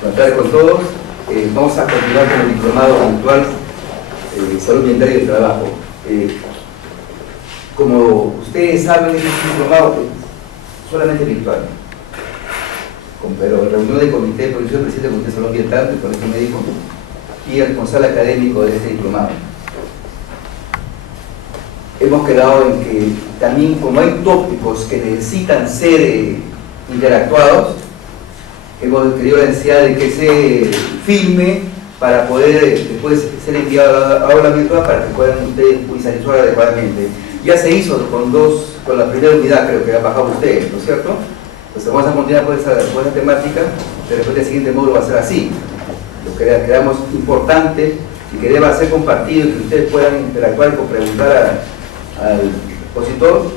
Buenas tardes con todos. Vamos a continuar con el diplomado virtual Salud Mental y el Trabajo. Como ustedes saben, es un diplomado solamente virtual, pero en reunión del comité de producción, presidente del comité de salud ambiental, del colegio médico y el responsable académico de este diplomado. Hemos quedado en que también, como hay tópicos que necesitan ser interactuados, hemos tenido la necesidad de que se filme para poder después ser enviado a la aula virtual para que puedan ustedes visualizar adecuadamente. Ya se hizo con la primera unidad, creo que ha bajado ustedes, ¿no es cierto? Entonces vamos a continuar con esa temática, pero después del siguiente módulo va a ser así. Lo que creamos importante y que deba ser compartido y que ustedes puedan interactuar y preguntar al expositor,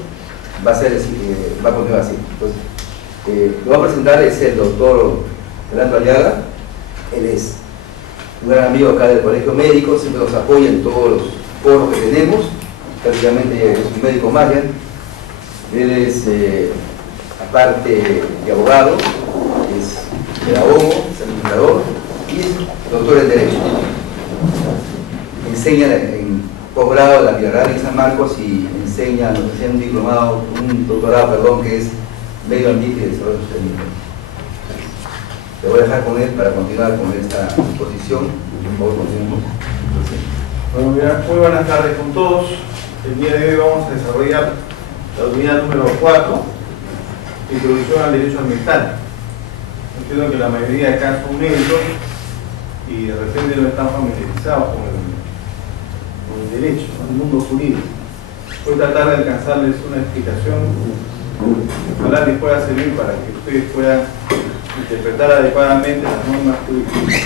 va a continuar así. Entonces, lo va a presentar es el doctor Fernando Aliaga. Él es un gran amigo acá del colegio médico, siempre nos apoya en todos los foros que tenemos, prácticamente es un médico más bien. Él es, aparte de abogado, es pedagogo, es administrador y es doctor en Derecho. Enseña en posgrado de la Villarreal en San Marcos y enseña un doctorado, que es Medio Ambiente y Desarrollo Sostenible. Le voy a dejar con él para continuar con esta exposición. Por favor, continuemos. Bueno, muy buenas tardes con todos. El día de hoy vamos a desarrollar la unidad número 4, Introducción al Derecho Ambiental. Entiendo que la mayoría de acá son médicos y de repente no están familiarizados con el derecho, con el mundo jurídico. Voy a tratar de alcanzarles una explicación ojalá les pueda servir para que ustedes puedan interpretar adecuadamente las normas jurídicas.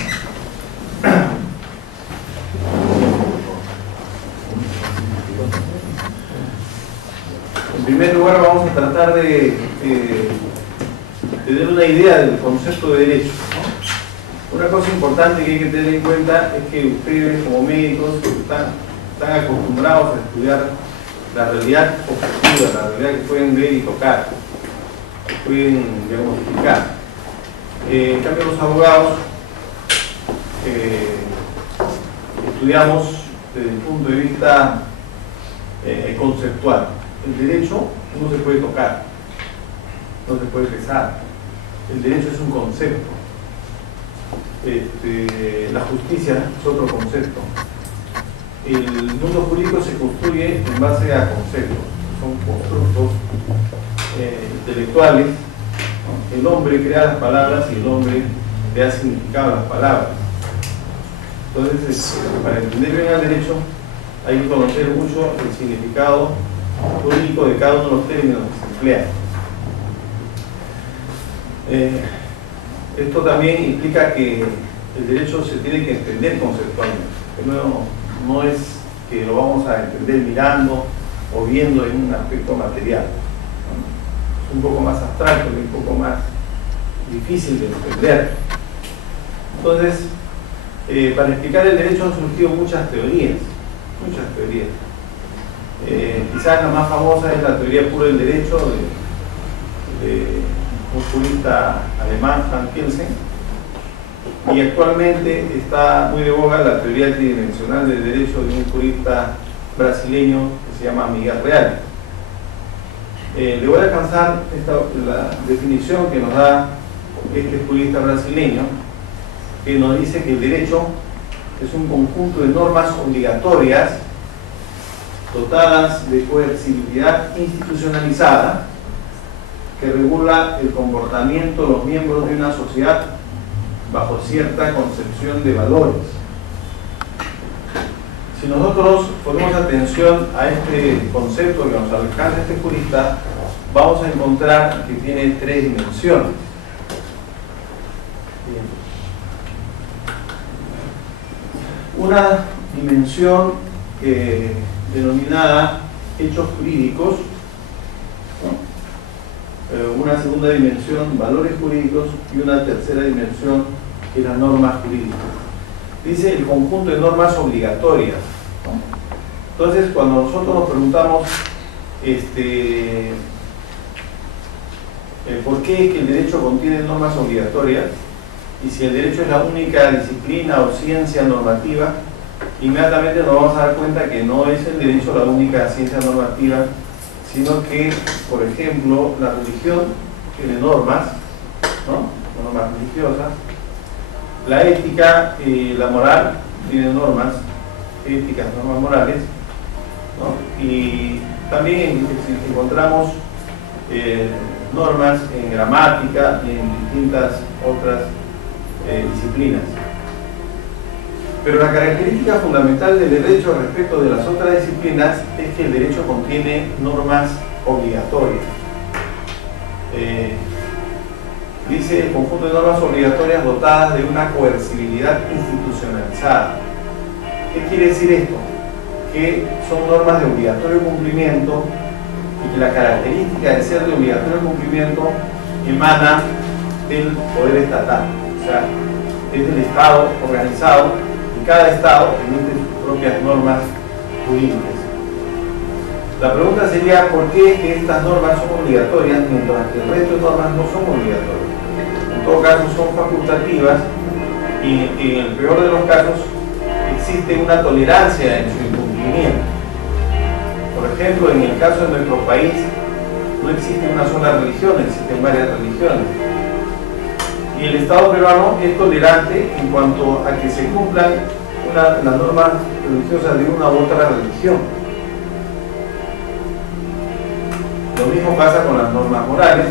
En primer lugar vamos a tratar de tener una idea del concepto de derecho, ¿no? Una cosa importante que hay que tener en cuenta es que ustedes como médicos están acostumbrados a estudiar la realidad objetiva, la realidad que pueden ver y tocar, que pueden diagnosticar. En cambio, los abogados estudiamos desde el punto de vista conceptual. El derecho no se puede tocar, no se puede pesar. El derecho es un concepto. La justicia es otro concepto. El mundo jurídico se construye en base a conceptos, son constructos intelectuales, ¿no? El hombre crea las palabras y el hombre le da significado a las palabras. Entonces, para entender bien el derecho hay que conocer mucho el significado jurídico de cada uno de los términos que se emplean. Esto también implica que el derecho se tiene que entender conceptualmente. No es que lo vamos a entender mirando o viendo en un aspecto material, ¿no? Es un poco más abstracto y un poco más difícil de entender. Entonces, para explicar el derecho han surgido muchas teorías. Quizás la más famosa es la teoría pura del derecho de un jurista alemán, Frank Kelsen. Y actualmente está muy de boga la teoría tridimensional del derecho de un jurista brasileño que se llama Miguel Reale. Le voy a alcanzar la definición que nos da este jurista brasileño, que nos dice que el derecho es un conjunto de normas obligatorias dotadas de coercibilidad institucionalizada que regula el comportamiento de los miembros de una sociedad bajo cierta concepción de valores. Si nosotros ponemos atención a este concepto que nos alcanza este jurista, vamos a encontrar que tiene tres dimensiones. Una dimensión denominada hechos jurídicos, ¿no? Una segunda dimensión, valores jurídicos, y una tercera dimensión, que es la norma jurídica. Dice el conjunto de normas obligatorias, ¿no? Entonces, cuando nosotros nos preguntamos ¿por qué que el derecho contiene normas obligatorias? y si el derecho es la única disciplina o ciencia normativa, inmediatamente nos vamos a dar cuenta que no es el derecho la única ciencia normativa, sino que, por ejemplo, la religión tiene normas, ¿no? Normas religiosas, la ética y la moral tienen normas éticas, normas morales, ¿no? Y también encontramos normas en gramática y en distintas otras disciplinas. Pero la característica fundamental del derecho respecto de las otras disciplinas es que el derecho contiene normas obligatorias. Dice el conjunto de normas obligatorias dotadas de una coercibilidad institucionalizada. ¿Qué quiere decir esto? Que son normas de obligatorio cumplimiento y que la característica de ser de obligatorio cumplimiento emana del poder estatal. O sea, es del Estado organizado y cada Estado emite sus propias normas jurídicas. La pregunta sería ¿por qué que estas normas son obligatorias mientras que el resto de normas no son obligatorias? En todo caso son facultativas y en el peor de los casos existe una tolerancia en su incumplimiento. Por ejemplo, en el caso de nuestro país no existe una sola religión, existen varias religiones. Y el Estado peruano es tolerante en cuanto a que se cumplan las normas religiosas de una u otra religión. Lo mismo pasa con las normas morales,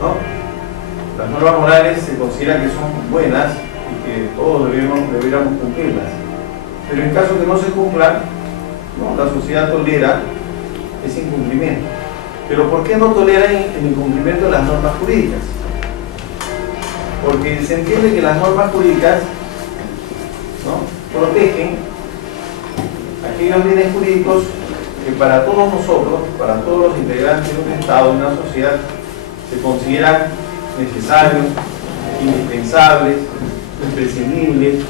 ¿no? Las normas morales se considera que son buenas y que todos deberíamos cumplirlas. Pero en caso que no se cumplan, ¿no? La sociedad tolera ese incumplimiento. Pero ¿por qué no tolera el incumplimiento de las normas jurídicas? Porque se entiende que las normas jurídicas, ¿no? Protegen aquellos bienes jurídicos que para todos nosotros, para todos los integrantes de un Estado, de una sociedad, se consideran necesarios, indispensables, imprescindibles.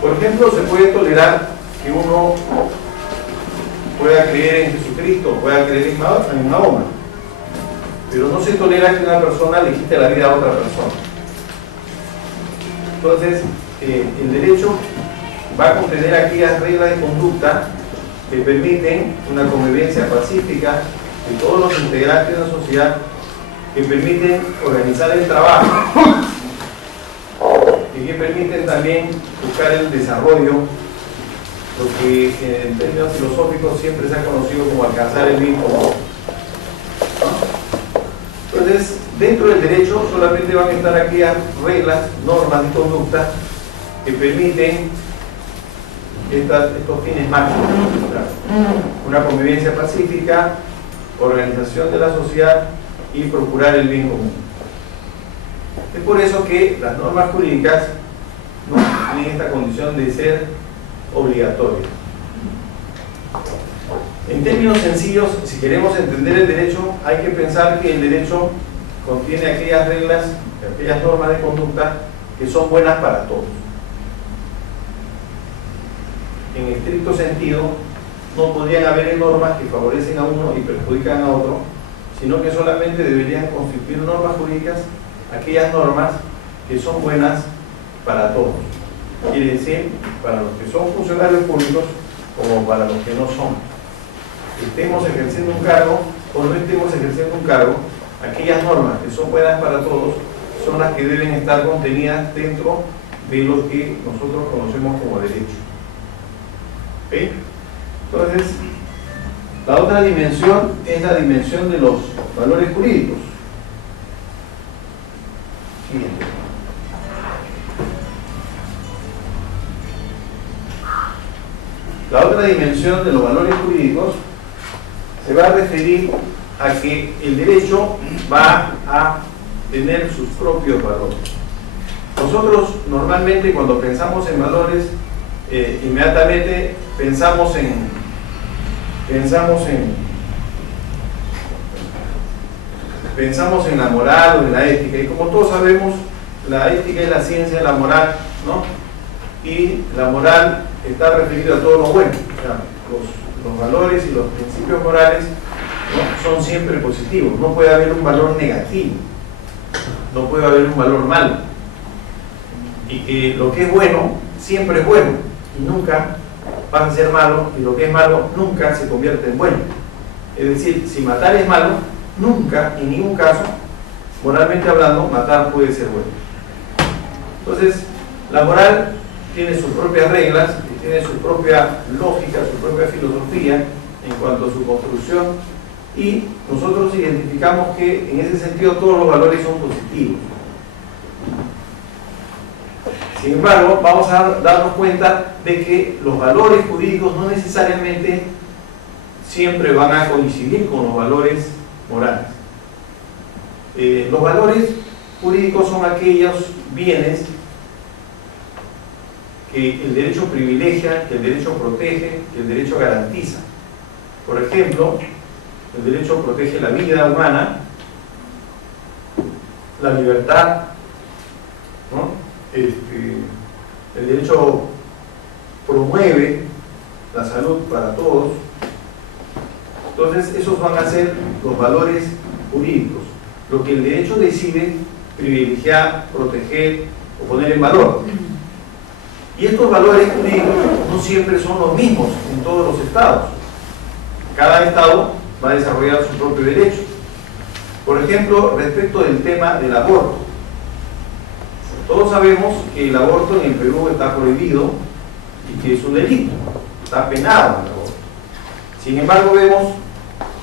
Por ejemplo, se puede tolerar que uno pueda creer en Jesucristo, pueda creer en Mahoma, pero no se tolera que una persona le quite la vida a otra persona. Entonces, el derecho va a contener aquellas reglas de conducta que permiten una convivencia pacífica de todos los integrantes de la sociedad, que permiten organizar el trabajo y que permiten también buscar el desarrollo, lo que en términos filosóficos siempre se ha conocido como alcanzar el bien común. Entonces, dentro del derecho solamente van a estar aquellas reglas, normas de conducta que permiten estos fines máximos: una convivencia pacífica, organización de la sociedad y procurar el bien común. Es por eso que las normas jurídicas no tienen esta condición de ser obligatorias. En términos sencillos, si queremos entender el derecho, hay que pensar que el derecho contiene aquellas reglas, aquellas normas de conducta que son buenas para todos. En estricto sentido, no podrían haber normas que favorecen a uno y perjudican a otro, sino que solamente deberían constituir normas jurídicas aquellas normas que son buenas para todos. Quiere decir, para los que son funcionarios públicos como para los que no son. Estemos ejerciendo un cargo o no estemos ejerciendo un cargo, aquellas normas que son buenas para todos son las que deben estar contenidas dentro de lo que nosotros conocemos como derecho. ¿Sí? Entonces, la otra dimensión es la dimensión de los valores jurídicos. Siguiente. La otra dimensión de los valores jurídicos se va a referir a que el derecho va a tener sus propios valores. Nosotros normalmente cuando pensamos en valores, inmediatamente pensamos en la moral o en la ética, y como todos sabemos, la ética es la ciencia de la moral, ¿no? Y la moral está referida a todo lo bueno. O sea, los valores y los principios morales, ¿no? Son siempre positivos. No puede haber un valor negativo, no puede haber un valor malo. y que lo que es bueno siempre es bueno y nunca pasa a ser malo, y lo que es malo nunca se convierte en bueno. Es decir, si matar es malo, nunca, en ningún caso, moralmente hablando, matar puede ser bueno. Entonces, la moral tiene sus propias reglas, tiene su propia lógica, su propia filosofía en cuanto a su construcción, y nosotros identificamos que en ese sentido todos los valores son positivos. Sin embargo, vamos a darnos cuenta de que los valores jurídicos no necesariamente siempre van a coincidir con los valores morales. Los valores jurídicos son aquellos bienes que el derecho privilegia, que el derecho protege, que el derecho garantiza. Por ejemplo, el derecho protege la vida humana, la libertad, ¿no? El derecho promueve la salud para todos. Entonces, esos van a ser los valores jurídicos, lo que el derecho decide privilegiar, proteger o poner en valor. Y estos valores jurídicos no siempre son los mismos en todos los estados. Cada estado va a desarrollar su propio derecho. Por ejemplo, respecto del tema del aborto. Todos sabemos que el aborto en el Perú está prohibido y que es un delito, está penado el aborto. Sin embargo, vemos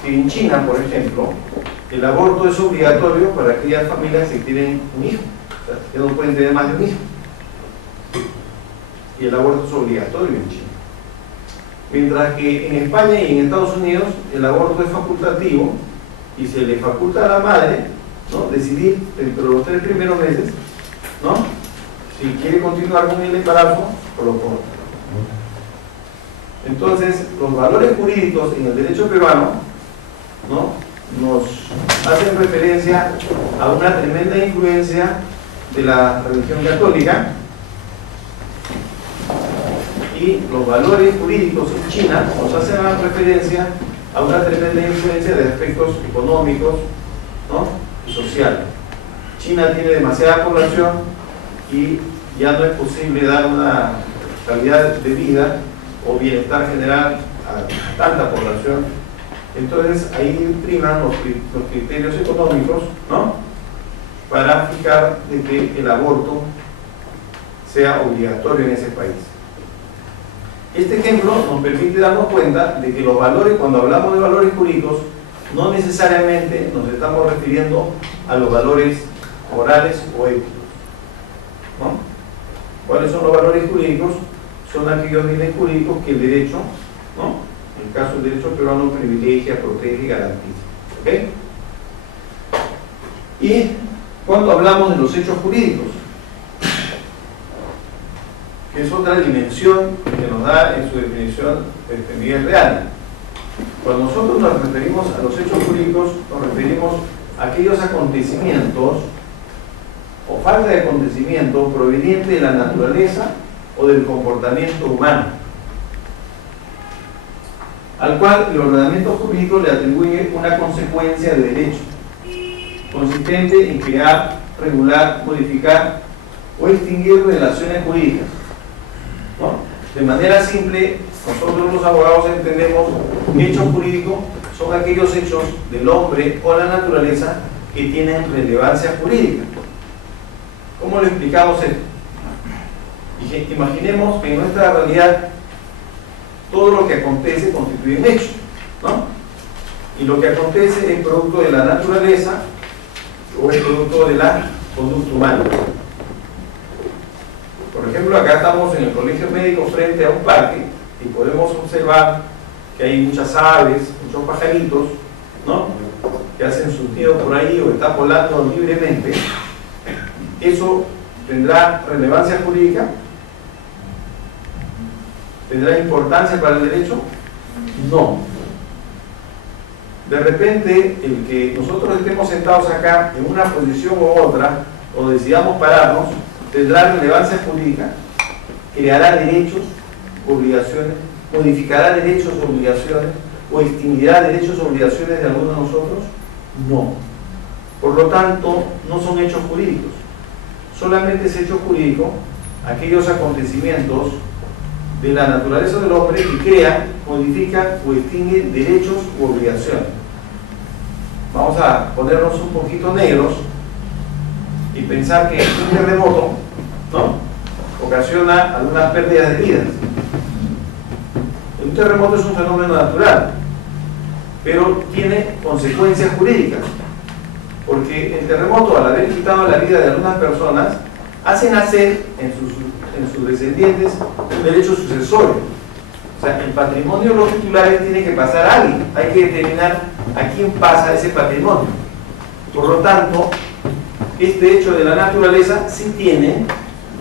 que en China, por ejemplo, el aborto es obligatorio para aquellas familias que tienen un hijo, o sea, que no pueden tener más de un hijo. Y el aborto es obligatorio en China. Mientras que en España y en Estados Unidos el aborto es facultativo y se le faculta a la madre, ¿no?, decidir dentro de los 3 primeros meses, ¿no?, si quiere continuar con el embarazo o lo corta. Entonces, los valores jurídicos en el derecho peruano, ¿no?, nos hacen referencia a una tremenda influencia de la religión católica, y los valores jurídicos en China nos hacen referencia a una tremenda influencia de aspectos económicos, ¿no?, y sociales. China tiene demasiada población y ya no es posible dar una calidad de vida o bienestar general a tanta población. Entonces ahí priman los criterios económicos, ¿no?, para fijar de que el aborto sea obligatorio en ese país. Este ejemplo nos permite darnos cuenta de que los valores, cuando hablamos de valores jurídicos, no necesariamente nos estamos refiriendo a los valores morales o éticos, ¿no? ¿Cuáles son los valores jurídicos? Son aquellos bienes jurídicos que el derecho, ¿no?, en el caso del derecho peruano, privilegia, protege y garantiza. ¿Okay? Y cuando hablamos de los hechos jurídicos, que es otra dimensión que nos da en su definición Miguel Real. Cuando nosotros nos referimos a los hechos jurídicos, nos referimos a aquellos acontecimientos o falta de acontecimiento proveniente de la naturaleza o del comportamiento humano, al cual el ordenamiento jurídico le atribuye una consecuencia de derecho, consistente en crear, regular, modificar o extinguir relaciones jurídicas, ¿no? De manera simple, nosotros los abogados entendemos que hechos jurídicos son aquellos hechos del hombre o la naturaleza que tienen relevancia jurídica. ¿Cómo lo explicamos esto? Imaginemos que en nuestra realidad todo lo que acontece constituye un hecho, ¿no? Y lo que acontece es producto de la naturaleza o es producto de la conducta humana. Por ejemplo, acá estamos en el colegio médico frente a un parque y podemos observar que hay muchas aves, muchos pajaritos, ¿no?, que hacen sus nidos por ahí o están volando libremente. ¿Eso tendrá relevancia jurídica? ¿Tendrá importancia para el derecho? No. De repente, el que nosotros estemos sentados acá en una posición u otra, o decidamos pararnos, tendrá relevancia jurídica, creará derechos, obligaciones, modificará derechos, obligaciones, o extinguirá derechos, obligaciones de algunos de nosotros. No. Por lo tanto, no son hechos jurídicos. Solamente es hecho jurídico aquellos acontecimientos de la naturaleza del hombre que crean, modifican o extinguen derechos u obligaciones. Vamos a ponernos un poquito negros y pensar que un terremoto, ¿no?, ocasiona algunas pérdidas de vidas. Un terremoto es un fenómeno natural, pero tiene consecuencias jurídicas, porque el terremoto, al haber quitado la vida de algunas personas, hace nacer en sus descendientes un derecho sucesorio. O sea, el patrimonio de los titulares tiene que pasar a alguien, hay que determinar a quién pasa ese patrimonio. Por lo tanto, este hecho de la naturaleza sí tiene,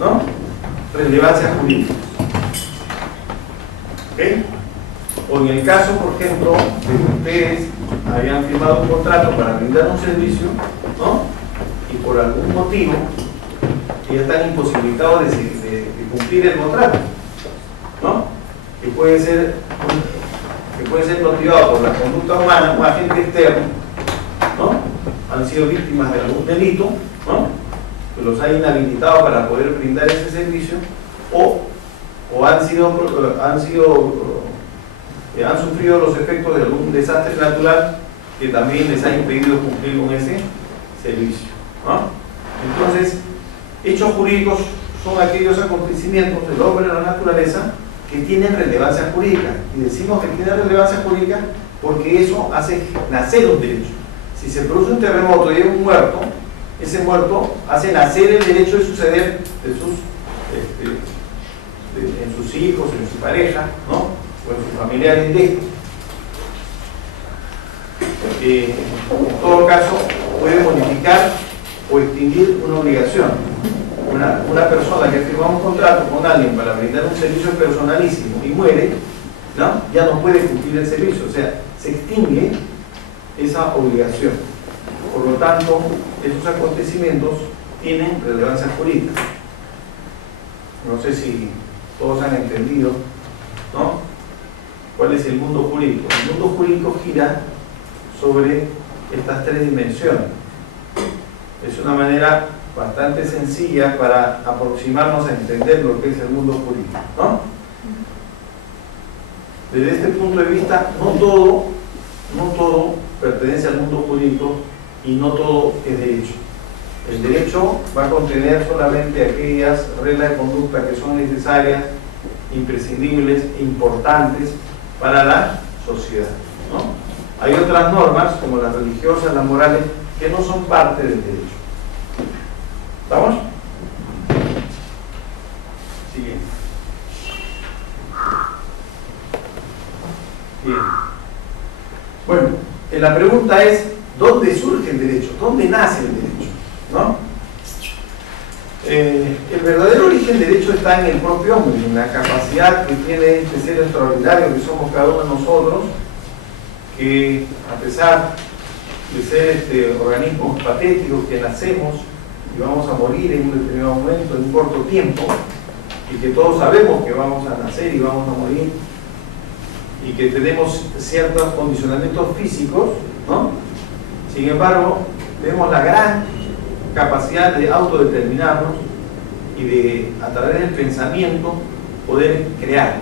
¿no?, relevancia jurídica. ¿Okay? O en el caso, por ejemplo, de que ustedes habían firmado un contrato para brindar un servicio, ¿no?, y por algún motivo ya están imposibilitados de cumplir el contrato, ¿no?, que puede ser motivado por la conducta humana, un agente externo, ¿no?, han sido víctimas de algún delito, ¿no?, que los ha inhabilitado para poder brindar ese servicio, o han sufrido los efectos de algún desastre natural que también les ha impedido cumplir con ese servicio, ¿no? Entonces, hechos jurídicos son aquellos acontecimientos del hombre en la naturaleza que tienen relevancia jurídica, y decimos que tienen relevancia jurídica porque eso hace nacer un derecho. Si se produce un terremoto y hay un muerto, ese muerto hace nacer el derecho de suceder en sus hijos, en su pareja, ¿no?, o en sus familiares directos. En todo caso, puede modificar o extinguir una obligación. Una persona que firma un contrato con alguien para brindar un servicio personalísimo y muere, ¿no?, ya no puede cumplir el servicio, o sea, se extingue esa obligación. Por lo tanto, esos acontecimientos tienen relevancia jurídica. No sé si todos han entendido, ¿no?, cuál es el mundo jurídico. El mundo jurídico gira sobre estas tres dimensiones. Es una manera bastante sencilla para aproximarnos a entender lo que es el mundo jurídico, ¿no? Desde este punto de vista, no todo pertenece al mundo jurídico y no todo es derecho. El derecho va a contener solamente aquellas reglas de conducta que son necesarias, imprescindibles e importantes para la sociedad, ¿no? Hay otras normas, como las religiosas, las morales, que no son parte del derecho. ¿Estamos? Siguiente. Bien. Bueno, la pregunta es, ¿dónde surge el derecho? ¿Dónde nace el derecho? ¿No? El verdadero origen del derecho está en el propio hombre, en la capacidad que tiene este ser extraordinario que somos cada uno de nosotros, que a pesar de ser organismos patéticos que nacemos y vamos a morir en un determinado momento, en un corto tiempo, y que todos sabemos que vamos a nacer y vamos a morir, y que tenemos ciertos condicionamientos físicos, ¿no? Sin embargo, tenemos la gran capacidad de autodeterminarnos y de, a través del pensamiento, poder crear,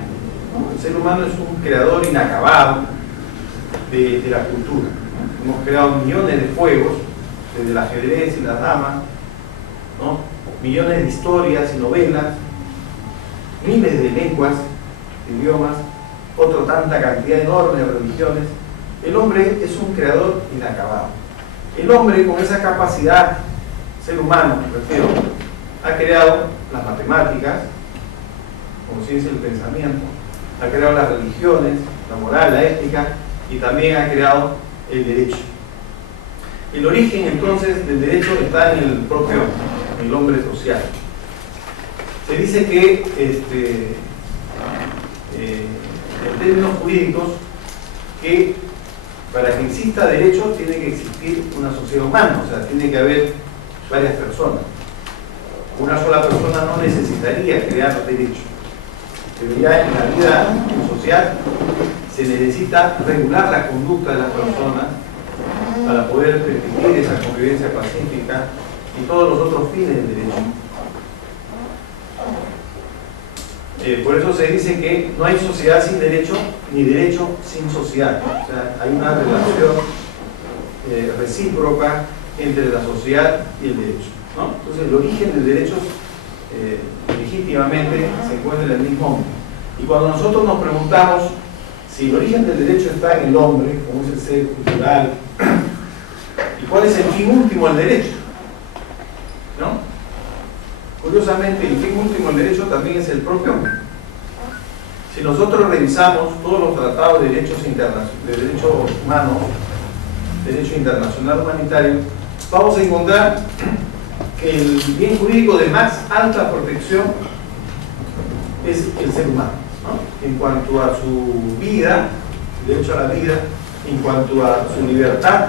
¿no? El ser humano es un creador inacabado de la cultura. Hemos creado millones de juegos, desde el ajedrez y las damas, ¿no?, millones de historias y novelas, miles de lenguas, de idiomas, tanta cantidad enorme de religiones. El hombre es un creador inacabado. El hombre, con esa capacidad, ser humano, me refiero, ha creado las matemáticas como ciencia del pensamiento, ha creado las religiones, la moral, la ética, y también ha creado el derecho. El origen entonces del derecho está en el propio hombre, en el hombre social. Se dice que en términos jurídicos, que para que exista derecho tiene que existir una sociedad humana, o sea, tiene que haber varias personas. Una sola persona no necesitaría crear derecho, pero ya en la vida social se necesita regular la conducta de las personas para poder permitir esa convivencia pacífica y todos los otros fines del derecho. Por eso se dice que no hay sociedad sin derecho, ni derecho sin sociedad. O sea, hay una relación recíproca entre la sociedad y el derecho, ¿no? Entonces, el origen del derecho legítimamente se encuentra en el mismo hombre. Y cuando nosotros nos preguntamos si el origen del derecho está en el hombre, como es el ser cultural, y cuál es el fin último del derecho, ¿no? Curiosamente, el fin último del derecho también es el propio hombre. Si nosotros revisamos todos los tratados de derechos humanos, derecho internacional humanitario, vamos a encontrar que el bien jurídico de más alta protección es el ser humano, ¿no? En cuanto a su vida, el derecho a la vida, en cuanto a su libertad,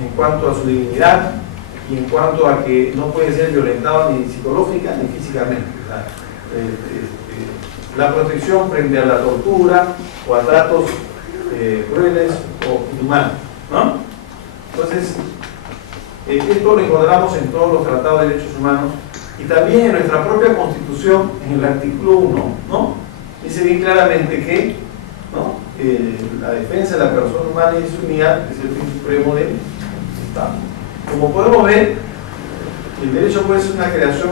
en cuanto a su dignidad, y en cuanto a que no puede ser violentado ni psicológica ni físicamente. La protección frente a la tortura o a tratos crueles o inhumanos, ¿no? Entonces, esto lo encontramos en todos los tratados de derechos humanos y también en nuestra propia Constitución, en el artículo 1, ¿no? Dice bien claramente que, ¿no?, la defensa de la persona humana y su unidad es el fin supremo del Estado. Como podemos ver, el derecho puede ser una creación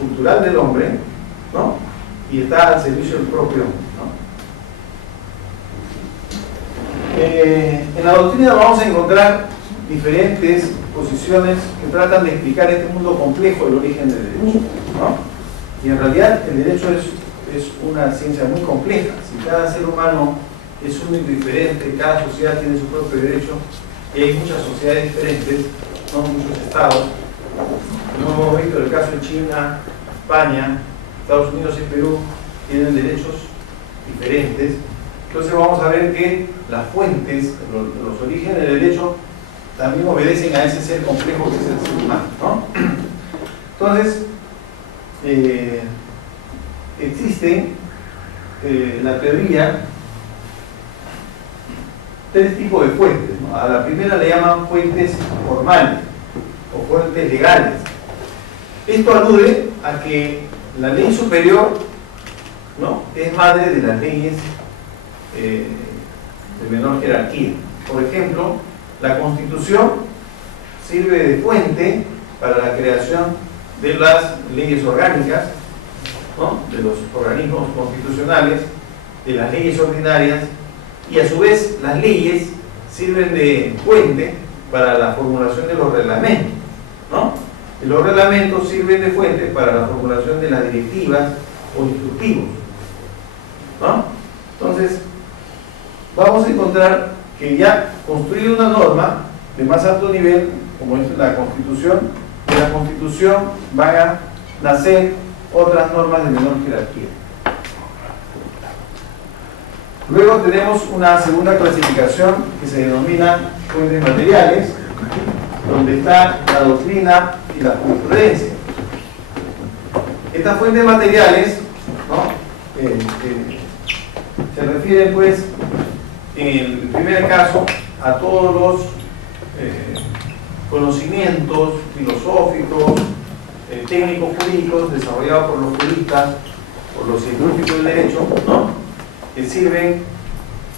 cultural del hombre, ¿no?, y está al servicio del propio hombre, ¿no? En la doctrina vamos a encontrar diferentes posiciones que tratan de explicar este mundo complejo del origen del derecho, ¿no? Y en realidad el derecho es una ciencia muy compleja. Si cada ser humano es único y diferente, cada sociedad tiene su propio derecho, y hay muchas sociedades diferentes, no muchos estados. No hemos visto el caso de China, España, Estados Unidos y Perú tienen derechos diferentes. Entonces vamos a ver que las fuentes, los orígenes del derecho también obedecen a ese ser complejo que es el ser humano, ¿no? Entonces, existen la teoría tres tipos de fuentes, ¿no? A la primera le llaman fuentes formales o fuentes legales. Esto alude a que la ley superior, ¿no?, es madre de las leyes de menor jerarquía. Por ejemplo, la Constitución sirve de fuente para la creación de las leyes orgánicas, ¿no?, de los organismos constitucionales, de las leyes ordinarias, y a su vez las leyes sirven de fuente para la formulación de los reglamentos, ¿no? Y los reglamentos sirven de fuente para la formulación de las directivas o instructivos, ¿no? Entonces, vamos a encontrar que ya construir una norma de más alto nivel, como es la Constitución, de la Constitución van a nacer otras normas de menor jerarquía. Luego tenemos una segunda clasificación que se denomina fuentes materiales, donde está la doctrina y la jurisprudencia. Estas fuentes materiales, ¿no?, se refieren, pues, en el primer caso, a todos los conocimientos filosóficos, técnicos jurídicos desarrollados por los juristas, por los científicos del derecho, ¿no?, que sirven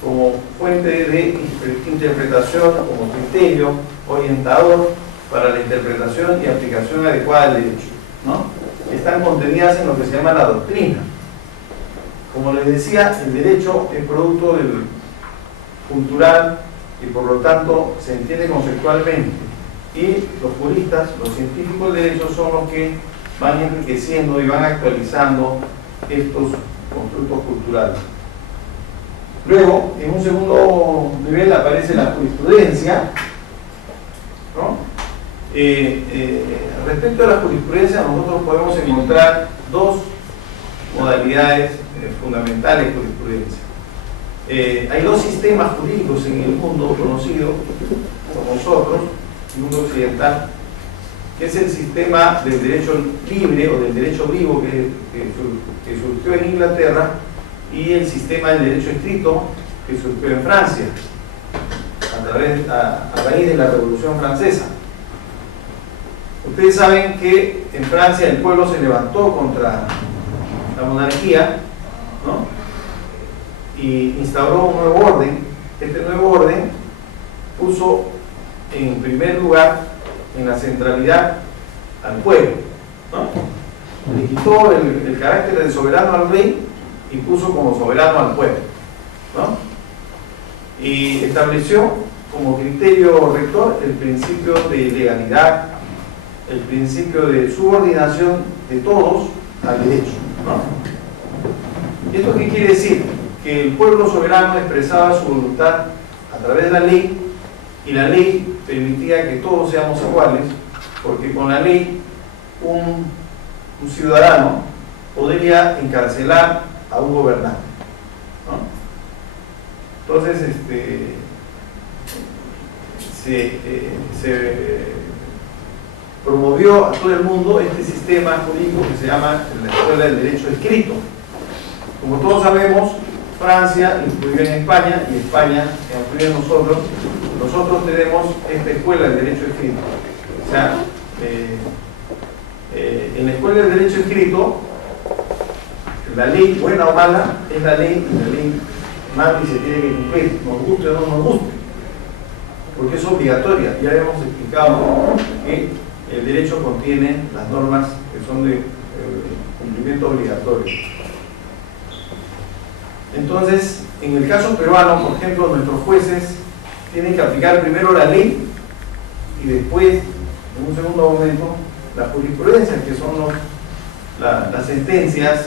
como fuente de interpretación, como criterio orientador para la interpretación y aplicación adecuada del derecho, ¿no? Están contenidas en lo que se llama la doctrina. Como les decía, el derecho es producto del cultural y por lo tanto se entiende conceptualmente. Y los juristas, los científicos del derecho son los que van enriqueciendo y van actualizando estos constructos culturales. Luego, en un segundo nivel aparece la jurisprudencia, ¿no? Respecto a la jurisprudencia, nosotros podemos encontrar dos modalidades fundamentales de jurisprudencia. Hay dos sistemas jurídicos en el mundo conocido por nosotros, el mundo occidental, que es el sistema del derecho libre o del derecho vivo que surgió en Inglaterra, y el sistema del derecho escrito que surgió en Francia a raíz de la Revolución Francesa. Ustedes saben que en Francia el pueblo se levantó contra la monarquía ¿no? Y instauró un nuevo orden. Este nuevo orden puso en primer lugar en la centralidad al pueblo, ¿no? Le quitó el carácter de soberano al rey y puso como soberano al pueblo, ¿no? Y estableció como criterio rector el principio de legalidad, el principio de subordinación de todos al derecho, ¿no? ¿Esto qué quiere decir? Que el pueblo soberano expresaba su voluntad a través de la ley, y la ley permitía que todos seamos iguales, porque con la ley un ciudadano podría encarcelar a un gobernante, ¿no? Entonces se promovió a todo el mundo este sistema jurídico que se llama la Escuela del Derecho Escrito. Como todos sabemos, Francia influyó en España y España influyó en nosotros. Nosotros tenemos esta Escuela del Derecho Escrito. O sea, en la Escuela del Derecho Escrito, la ley, buena o mala, es la ley, y la ley manda y se tiene que cumplir, nos guste o no nos guste, porque es obligatoria. Ya hemos explicado que el derecho contiene las normas que son de cumplimiento obligatorio. Entonces, en el caso peruano, por ejemplo, nuestros jueces tienen que aplicar primero la ley y después, en un segundo momento, la jurisprudencia, que son las sentencias,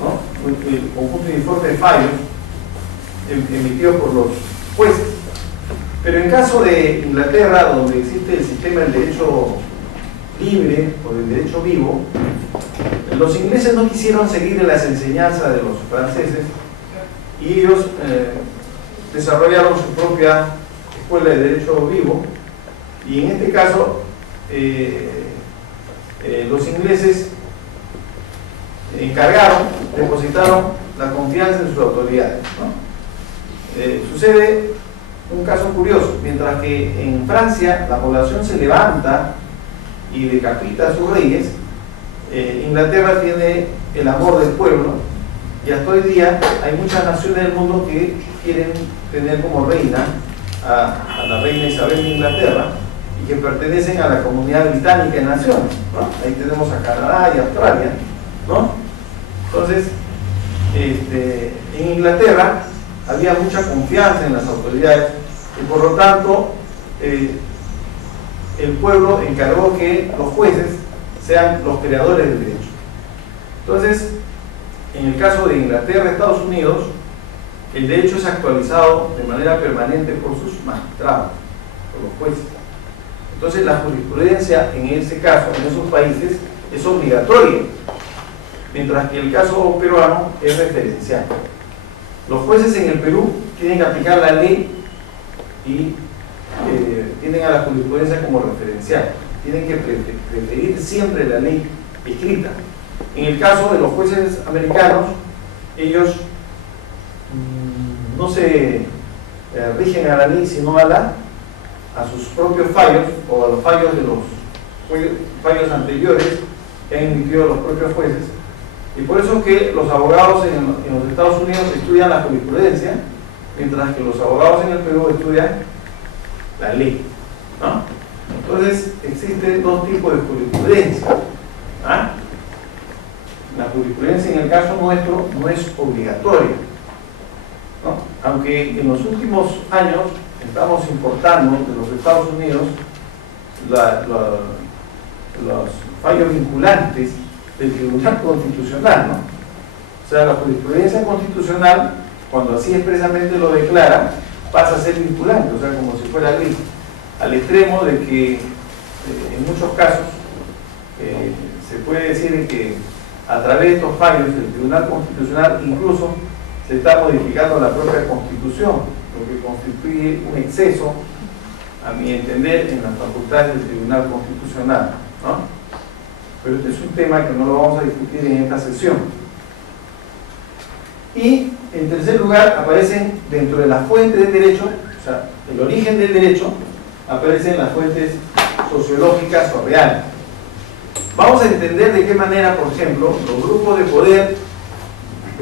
¿no? El conjunto de informes de fallos emitidos por los jueces. Pero en caso de Inglaterra, donde existe el sistema del derecho libre o del derecho vivo, los ingleses no quisieron seguir las enseñanzas de los franceses y ellos desarrollaron su propia escuela de derecho vivo, y en este caso los ingleses depositaron la confianza en sus autoridades, ¿no? Sucede un caso curioso. Mientras que en Francia la población se levanta y decapita a sus reyes, Inglaterra tiene el amor del pueblo, y hasta hoy día hay muchas naciones del mundo que quieren tener como reina a la reina Isabel de Inglaterra, y que pertenecen a la Comunidad Británica de Naciones, ¿no? Ahí tenemos a Canadá y Australia, ¿no? Entonces, en Inglaterra había mucha confianza en las autoridades, y por lo tanto el pueblo encargó que los jueces sean los creadores del derecho. Entonces, en el caso de Inglaterra y Estados Unidos, el derecho es actualizado de manera permanente por sus magistrados, por los jueces. Entonces, la jurisprudencia en ese caso, en esos países, es obligatoria, mientras que el caso peruano es referencial. Los jueces en el Perú tienen que aplicar la ley y tienen a la jurisprudencia como referencial. Tienen que preferir siempre la ley escrita. En el caso de los jueces americanos, ellos no se rigen a la ley, sino a sus propios fallos, o a los fallos de los fallos anteriores que han emitido los propios jueces. Y por eso es que los abogados en los Estados Unidos estudian la jurisprudencia, mientras que los abogados en el Perú estudian la ley, ¿no? Entonces existen dos tipos de jurisprudencia, ¿ah? La jurisprudencia en el caso nuestro no es obligatoria, ¿no? Aunque en los últimos años estamos importando de los Estados Unidos los fallos vinculantes del Tribunal Constitucional, ¿no? O sea, la jurisprudencia constitucional, cuando así expresamente lo declara, pasa a ser vinculante, o sea, como si fuera ley, al extremo de que en muchos casos se puede decir que a través de estos fallos del Tribunal Constitucional incluso se está modificando la propia Constitución, lo que constituye un exceso, a mi entender, en las facultades del Tribunal Constitucional, ¿no? Pero este es un tema que no lo vamos a discutir en esta sesión. Y en tercer lugar, aparecen dentro de las fuentes del derecho, o sea, el origen del derecho, aparecen las fuentes sociológicas o reales. Vamos a entender de qué manera, por ejemplo, los grupos de poder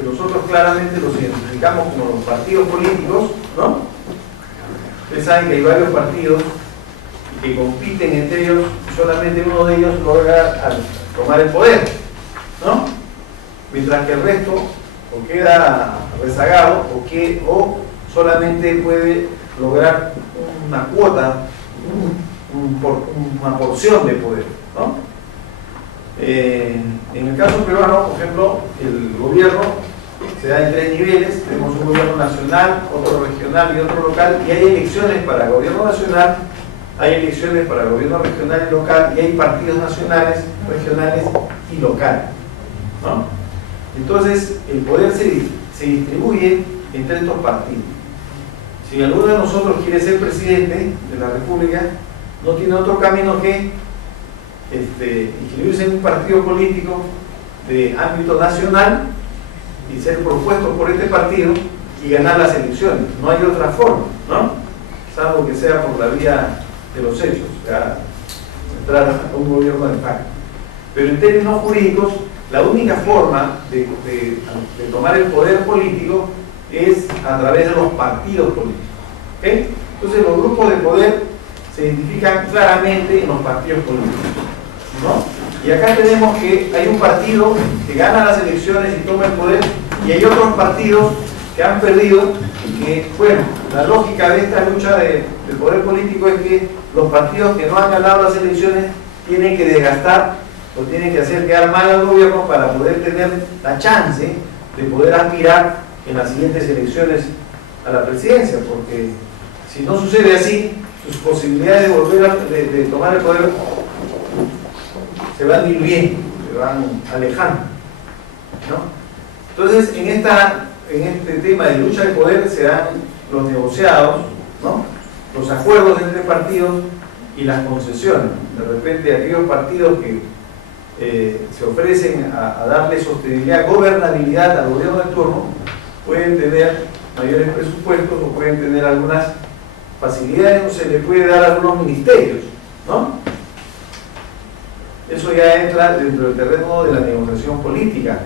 que nosotros claramente los identificamos como los partidos políticos, ¿no? Ustedes saben que hay varios partidos que compiten entre ellos, y solamente uno de ellos logra tomar el poder, ¿no? Mientras que el resto o queda rezagado o solamente puede lograr una cuota, una porción de poder, ¿no? En el caso peruano, por ejemplo, el gobierno se da en 3 niveles. Tenemos un gobierno nacional, otro regional y otro local, y hay elecciones para el gobierno nacional, hay elecciones para el gobierno regional y local, y hay partidos nacionales, regionales y locales, ¿no? Entonces, el poder se distribuye entre estos partidos. Si alguno de nosotros quiere ser presidente de la República, no tiene otro camino que inscribirse en un partido político de ámbito nacional y ser propuesto por este partido y ganar las elecciones. No hay otra forma, ¿no? Salvo que sea por la vía de los hechos, o sea, entrar a un gobierno de facto. Pero en términos jurídicos, la única forma de tomar el poder político es a través de los partidos políticos, ¿okay? Entonces los grupos de poder se identifican claramente en los partidos políticos, ¿no? Y acá tenemos que hay un partido que gana las elecciones y toma el poder, y hay otros partidos que han perdido, y que, bueno, la lógica de esta lucha del poder político es que los partidos que no han ganado las elecciones tienen que desgastar o tienen que hacer quedar mal al gobierno para poder tener la chance de poder aspirar en las siguientes elecciones a la presidencia, porque si no sucede así, sus posibilidades de volver de tomar el poder se van diluyendo, se van alejando, ¿no? Entonces, en este tema de lucha de poder se dan los negociados, ¿no? Los acuerdos entre partidos y las concesiones. De repente, aquellos partidos que se ofrecen a darle sostenibilidad, gobernabilidad al gobierno de turno, pueden tener mayores presupuestos o pueden tener algunas facilidades, o se le puede dar a algunos ministerios, ¿no? Eso ya entra dentro del terreno de la negociación política.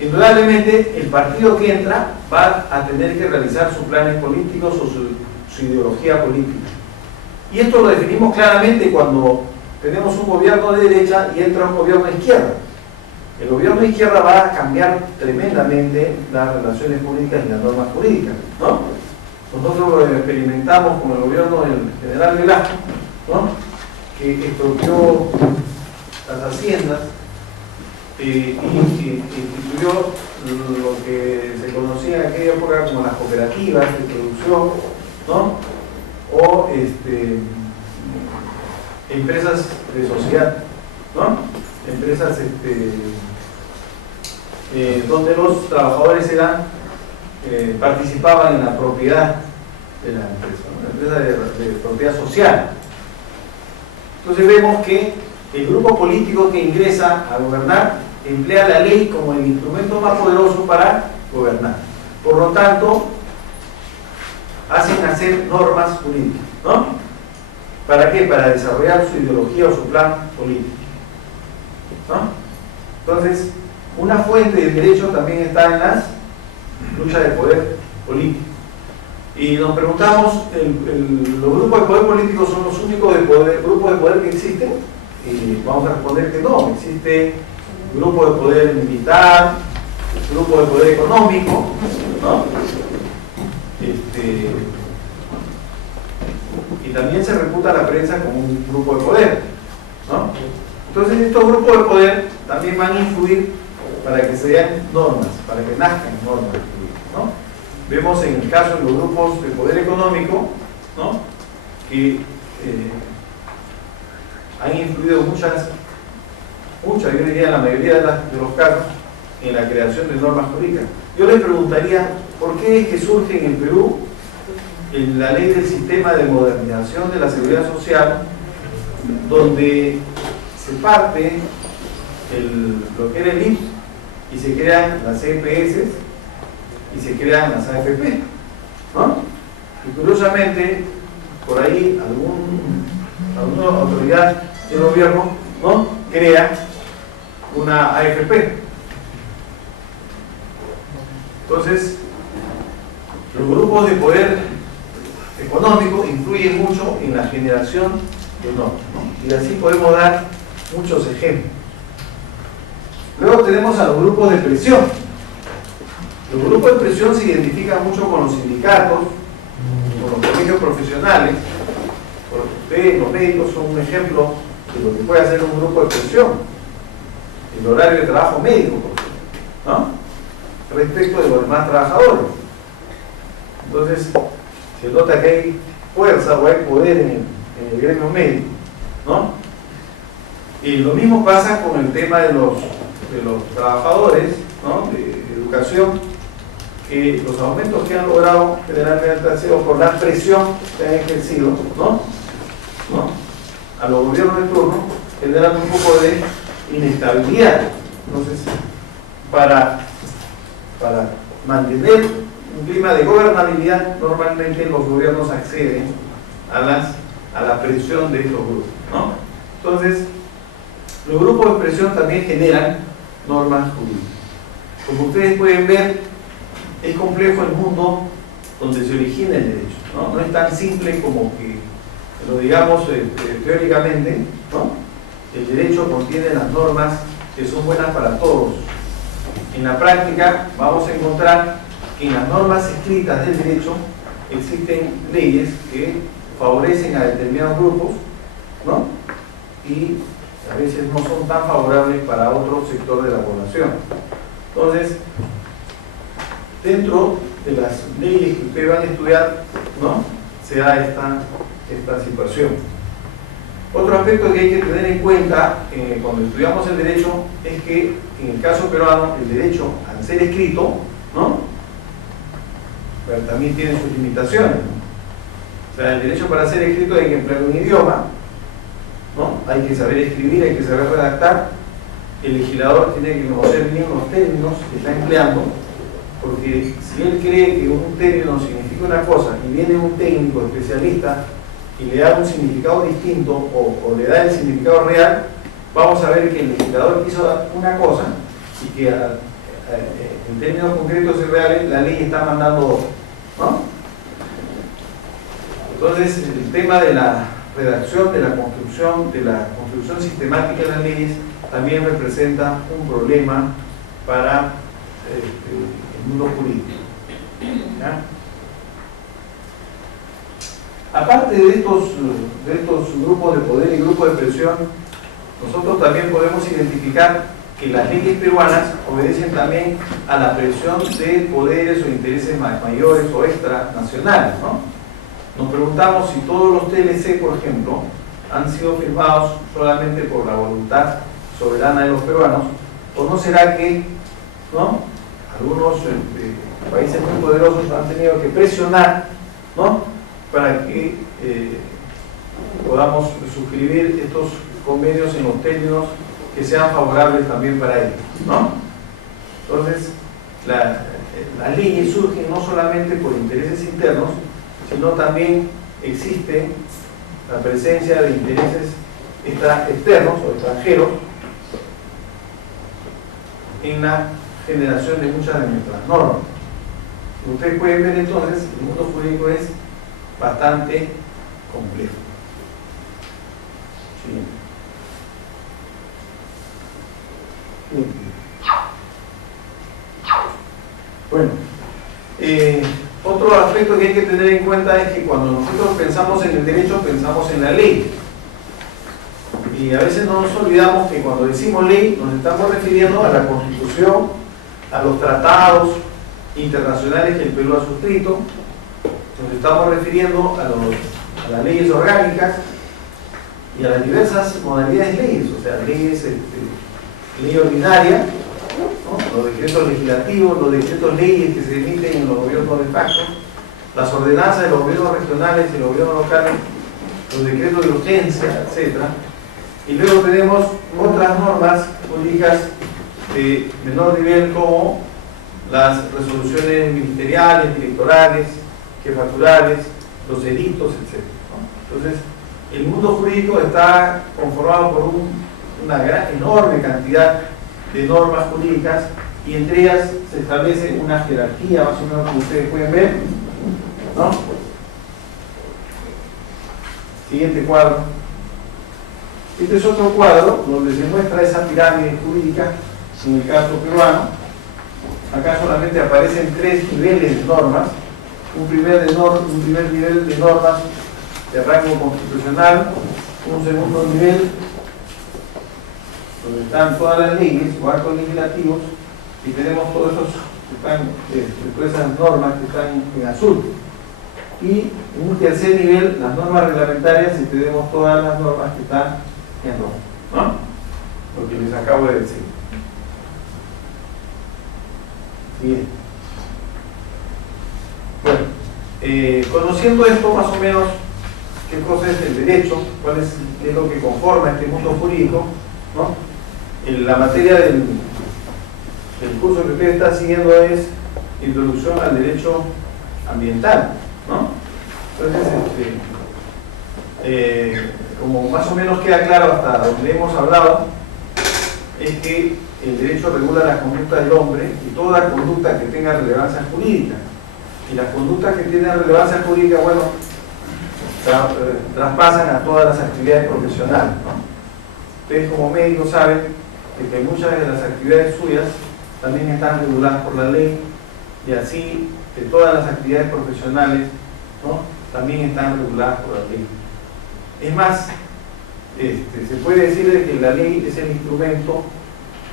Indudablemente el partido que entra va a tener que realizar sus planes políticos o su ideología política. Y esto lo definimos claramente cuando tenemos un gobierno de derecha y entra un gobierno de izquierda. El gobierno de izquierda va a cambiar tremendamente las relaciones públicas y las normas jurídicas, ¿no? Nosotros lo experimentamos con el gobierno del general Velasco, ¿no? Que expropió las haciendas y instituyó lo que se conocía en aquella época como las cooperativas de producción, ¿no? O empresas de sociedad, ¿no? Empresas donde los trabajadores participaban en la propiedad de la empresa, ¿no? La empresa de propiedad social. Entonces vemos que el grupo político que ingresa a gobernar emplea la ley como el instrumento más poderoso para gobernar. Por lo tanto, hacen hacer normas jurídicas, ¿no? ¿Para qué? Para desarrollar su ideología o su plan político, ¿no? Entonces, una fuente de derecho también está en las luchas de poder político. Y nos preguntamos, ¿los grupos de poder político son los únicos grupos de poder que existen? Y vamos a responder que no. Existe grupo de poder militar, grupo de poder económico, ¿no? Y también se reputa a la prensa como un grupo de poder, ¿no? Entonces estos grupos de poder también van a influir para que se den normas, para que nazcan normas, ¿no? Vemos en el caso de los grupos de poder económico, ¿no? Que han influido muchas, yo diría la mayoría de los casos, en la creación de normas jurídicas. Yo les preguntaría, ¿por qué es que surge en el Perú la ley del sistema de modernización de la seguridad social, donde se parte lo que era el IPS y se crean las EPS y se crean las AFP, ¿no? Y curiosamente, por ahí alguna autoridad del gobierno, ¿no? crea una AFP. Entonces, los grupos de poder económico influyen mucho en la generación de normas, ¿no? Y así podemos dar muchos ejemplos. Luego tenemos a los grupos de presión. Los grupos de presión se identifican mucho con los sindicatos, con los colegios profesionales. Ustedes, los médicos, son un ejemplo de lo que puede hacer un grupo de presión. El horario de trabajo médico, por ejemplo, ¿no? Respecto de los demás trabajadores. Entonces, se nota que hay fuerza o hay poder en el gremio médico, ¿no? Y lo mismo pasa con el tema de los trabajadores, ¿no? de educación, que los aumentos que han logrado generalmente han sido por la presión que han ejercido, ¿no? A los gobiernos de turno, generando un poco de inestabilidad. Entonces, para mantener un clima de gobernabilidad, normalmente los gobiernos acceden a la presión de estos grupos, ¿no? Entonces, los grupos de presión también generan normas jurídicas. Como ustedes pueden ver, es complejo el mundo donde se origina el derecho, ¿no? No es tan simple como que lo digamos teóricamente, ¿no? El derecho contiene las normas que son buenas para todos. En la práctica vamos a encontrar que en las normas escritas del derecho existen leyes que favorecen a determinados grupos, ¿no? Y a veces no son tan favorables para otro sector de la población. Entonces, dentro de las leyes que ustedes van a estudiar, ¿no? Se da esta situación. Otro aspecto que hay que tener en cuenta cuando estudiamos el derecho es que en el caso peruano el derecho al ser escrito, ¿no? Pero también tiene sus limitaciones, ¿no? O sea, el derecho para ser escrito hay que emplear un idioma, ¿no? Hay que saber escribir, hay que saber redactar. El legislador tiene que conocer bien los términos que está empleando, porque si él cree que un término significa una cosa y viene un técnico especialista y le da un significado distinto o le da el significado real, vamos a ver que el legislador quiso una cosa y que en términos concretos y reales la ley está mandando otra, ¿no? Entonces, el tema de la redacción, de la construcción sistemática de las leyes también representa un problema para el mundo jurídico, ¿ya? Aparte de estos grupos de poder y grupos de presión, nosotros también podemos identificar que las leyes peruanas obedecen también a la presión de poderes o intereses mayores o extranacionales, ¿no? Nos preguntamos si todos los TLC, por ejemplo, han sido firmados solamente por la voluntad soberana de los peruanos, o no será que, ¿no? Algunos países muy poderosos han tenido que presionar, ¿no? Para que podamos suscribir estos convenios en los términos que sean favorables también para ellos, ¿no? Entonces, las leyes surgen no solamente por intereses internos, sino también existe la presencia de intereses externos o extranjeros en la generación de muchas de nuestras normas. Como ustedes pueden ver, entonces, el mundo jurídico es bastante complejo. Sí. Bueno, otro aspecto que hay que tener en cuenta es que cuando nosotros pensamos en el derecho, pensamos en la ley. Y a veces no nos olvidamos que cuando decimos ley, nos estamos refiriendo a la Constitución, a los tratados internacionales que el Perú ha suscrito, nos estamos refiriendo a las leyes orgánicas y a las diversas modalidades de leyes, o sea, leyes, ley ordinaria, ¿no? Los decretos legislativos, los decretos leyes que se emiten en los gobiernos de facto, las ordenanzas de los gobiernos regionales y los gobiernos locales, los decretos de urgencia, etc. Y luego tenemos otras normas jurídicas de menor nivel como las resoluciones ministeriales, directorales, jefaturales, los edictos, etc., ¿no? Entonces, el mundo jurídico está conformado por una gran, enorme cantidad de normas jurídicas, y entre ellas se establece una jerarquía, más o menos como ustedes pueden ver, ¿no? Siguiente cuadro. Este es otro cuadro donde se muestra esa pirámide jurídica en el caso peruano. Acá solamente aparecen 3 niveles de normas. Un primer nivel de normas de rango constitucional, un segundo nivel donde están todas las leyes o actos legislativos, y tenemos todos esos que están, todas esas normas que están en azul. Y en un tercer nivel, las normas reglamentarias, y tenemos todas las normas que están en rojo, ¿no? Lo que les acabo de decir. Bien. Bueno, conociendo esto más o menos, qué cosa es el derecho, cuál es lo que conforma este mundo jurídico, ¿no? En la materia del curso que usted está siguiendo es Introducción al Derecho Ambiental, ¿no? Entonces, como más o menos queda claro hasta donde hemos hablado, es que el derecho regula la conducta del hombre y toda conducta que tenga relevancia jurídica. Y las conductas que tienen relevancia jurídica, bueno, traspasan a todas las actividades profesionales, ¿no? Ustedes como médicos saben que muchas de las actividades suyas también están reguladas por la ley, y así que todas las actividades profesionales, ¿no?, también están reguladas por la ley. Es más, se puede decir de que la ley es el instrumento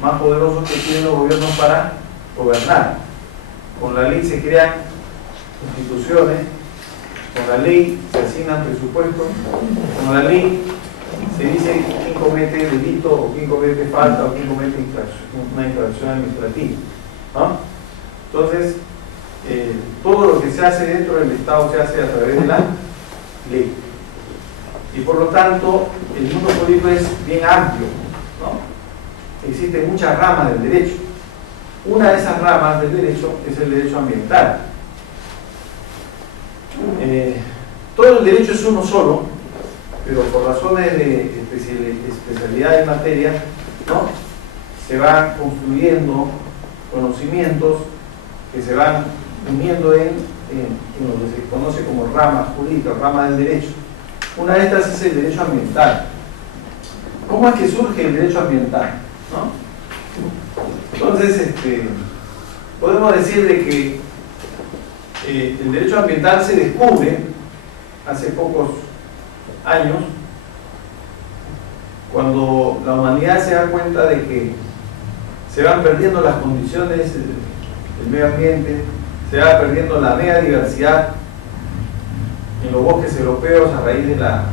más poderoso que tienen los gobiernos para gobernar. Con la ley se crean instituciones, con la ley se asignan presupuestos, con la ley se dice quién comete delito, o quién comete falta, o quién comete una infracción administrativa, ¿no? Entonces, todo lo que se hace dentro del Estado se hace a través de la ley. Y por lo tanto, el mundo jurídico es bien amplio, ¿no? Existen muchas ramas del derecho. Una de esas ramas del derecho es el derecho ambiental. Todo el derecho es uno solo, pero por razones de especialidad de materia, ¿no?, se van construyendo conocimientos que se van uniendo en lo que se conoce como ramas jurídicas, ramas del derecho. Una de estas es el derecho ambiental. ¿Cómo es que surge el derecho ambiental?, ¿no? Entonces, podemos decir de que el derecho ambiental se descubre hace pocos años, cuando la humanidad se da cuenta de que se van perdiendo las condiciones del medio ambiente, se va perdiendo la megadiversidad en los bosques europeos a raíz de la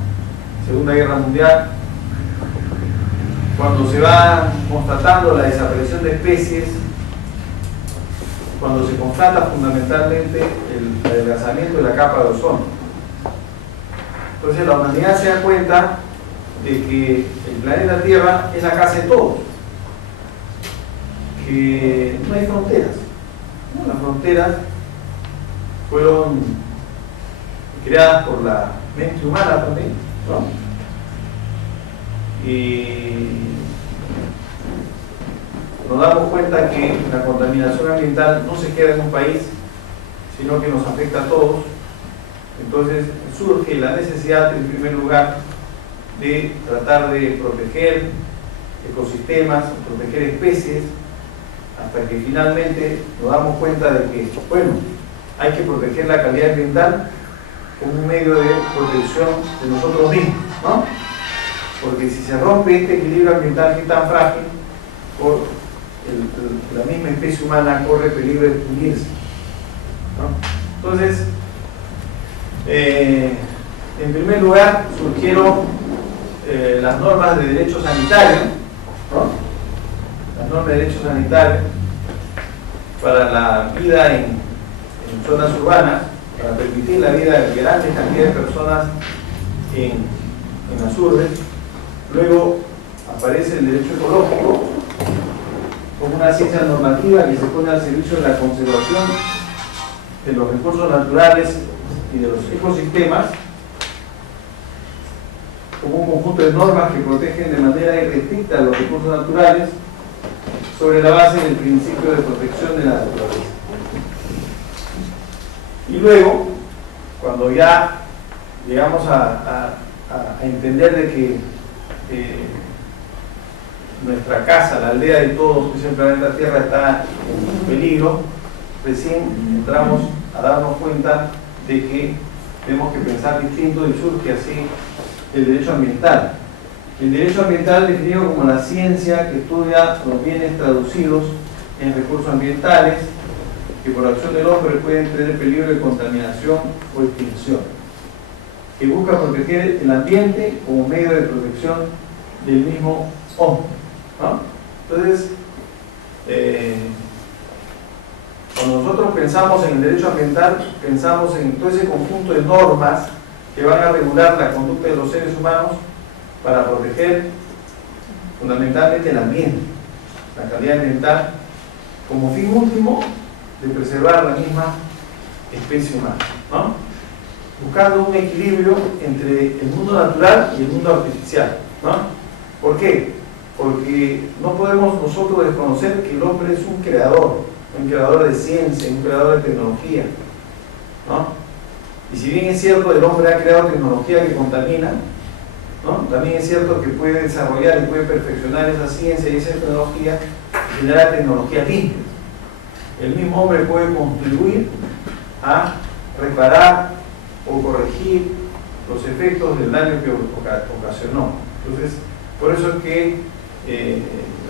Segunda Guerra Mundial, cuando se va constatando la desaparición de especies, cuando se constata fundamentalmente el adelgazamiento de la capa de ozono. Entonces la humanidad se da cuenta de que el planeta Tierra es la casa de todos, que no hay fronteras, ¿no? Las fronteras fueron creadas por la mente humana también, ¿no? Y nos damos cuenta que la contaminación ambiental no se queda en un país, sino que nos afecta a todos. Entonces surge la necesidad, en primer lugar, de tratar de proteger ecosistemas, proteger especies, hasta que finalmente nos damos cuenta de que, bueno, hay que proteger la calidad ambiental como un medio de protección de nosotros mismos, ¿no? Porque si se rompe este equilibrio ambiental que es tan frágil, la misma especie humana corre peligro de extinguirse, ¿no? Entonces, en primer lugar, surgieron las normas de derecho sanitario, ¿no? Las normas de derecho sanitario para la vida en zonas urbanas, para permitir la vida de grandes cantidades de personas en las urbes. Luego aparece el derecho ecológico como una ciencia normativa que se pone al servicio de la conservación de los recursos naturales y de los ecosistemas, como un conjunto de normas que protegen de manera irrestricta los recursos naturales, sobre la base del principio de protección de la naturaleza. Y luego, cuando ya llegamos a entender de que nuestra casa, la aldea de todos, que es el planeta Tierra, está en peligro, recién entramos a darnos cuenta de que tenemos que pensar distinto y surge así el derecho ambiental. El derecho ambiental definido como la ciencia que estudia los bienes traducidos en recursos ambientales que por acción del hombre pueden tener peligro de contaminación o extinción, que busca proteger el ambiente como medio de protección del mismo hombre, ¿no? Entonces, cuando nosotros pensamos en el derecho ambiental, pensamos en todo ese conjunto de normas que van a regular la conducta de los seres humanos para proteger fundamentalmente el ambiente, la calidad ambiental, como fin último de preservar la misma especie humana, ¿no? Buscando un equilibrio entre el mundo natural y el mundo artificial, ¿no? ¿Por qué? Porque no podemos nosotros desconocer que el hombre es un creador de ciencia, un creador de tecnología, ¿no? Y si bien es cierto el hombre ha creado tecnología que contamina, ¿no? También es cierto que puede desarrollar y puede perfeccionar esa ciencia y esa tecnología y generar tecnología limpia. El mismo hombre puede contribuir a reparar o corregir los efectos del daño que ocasionó. Entonces, por eso es que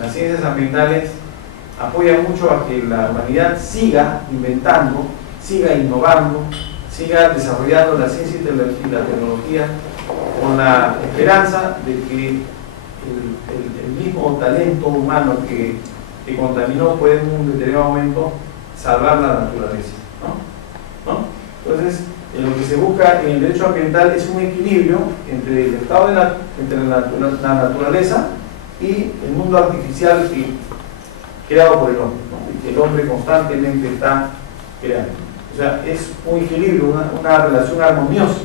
las ciencias ambientales apoyan mucho a que la humanidad siga inventando, siga innovando, siga desarrollando la ciencia y la tecnología con la esperanza de que el mismo talento humano que contaminó puede en un determinado momento salvar la naturaleza, ¿no? Entonces, lo que se busca en el derecho ambiental es un equilibrio entre el estado entre la naturaleza y el mundo artificial creado por el hombre, ¿no? Y que el hombre constantemente está creando. O sea, es un equilibrio, una relación armoniosa.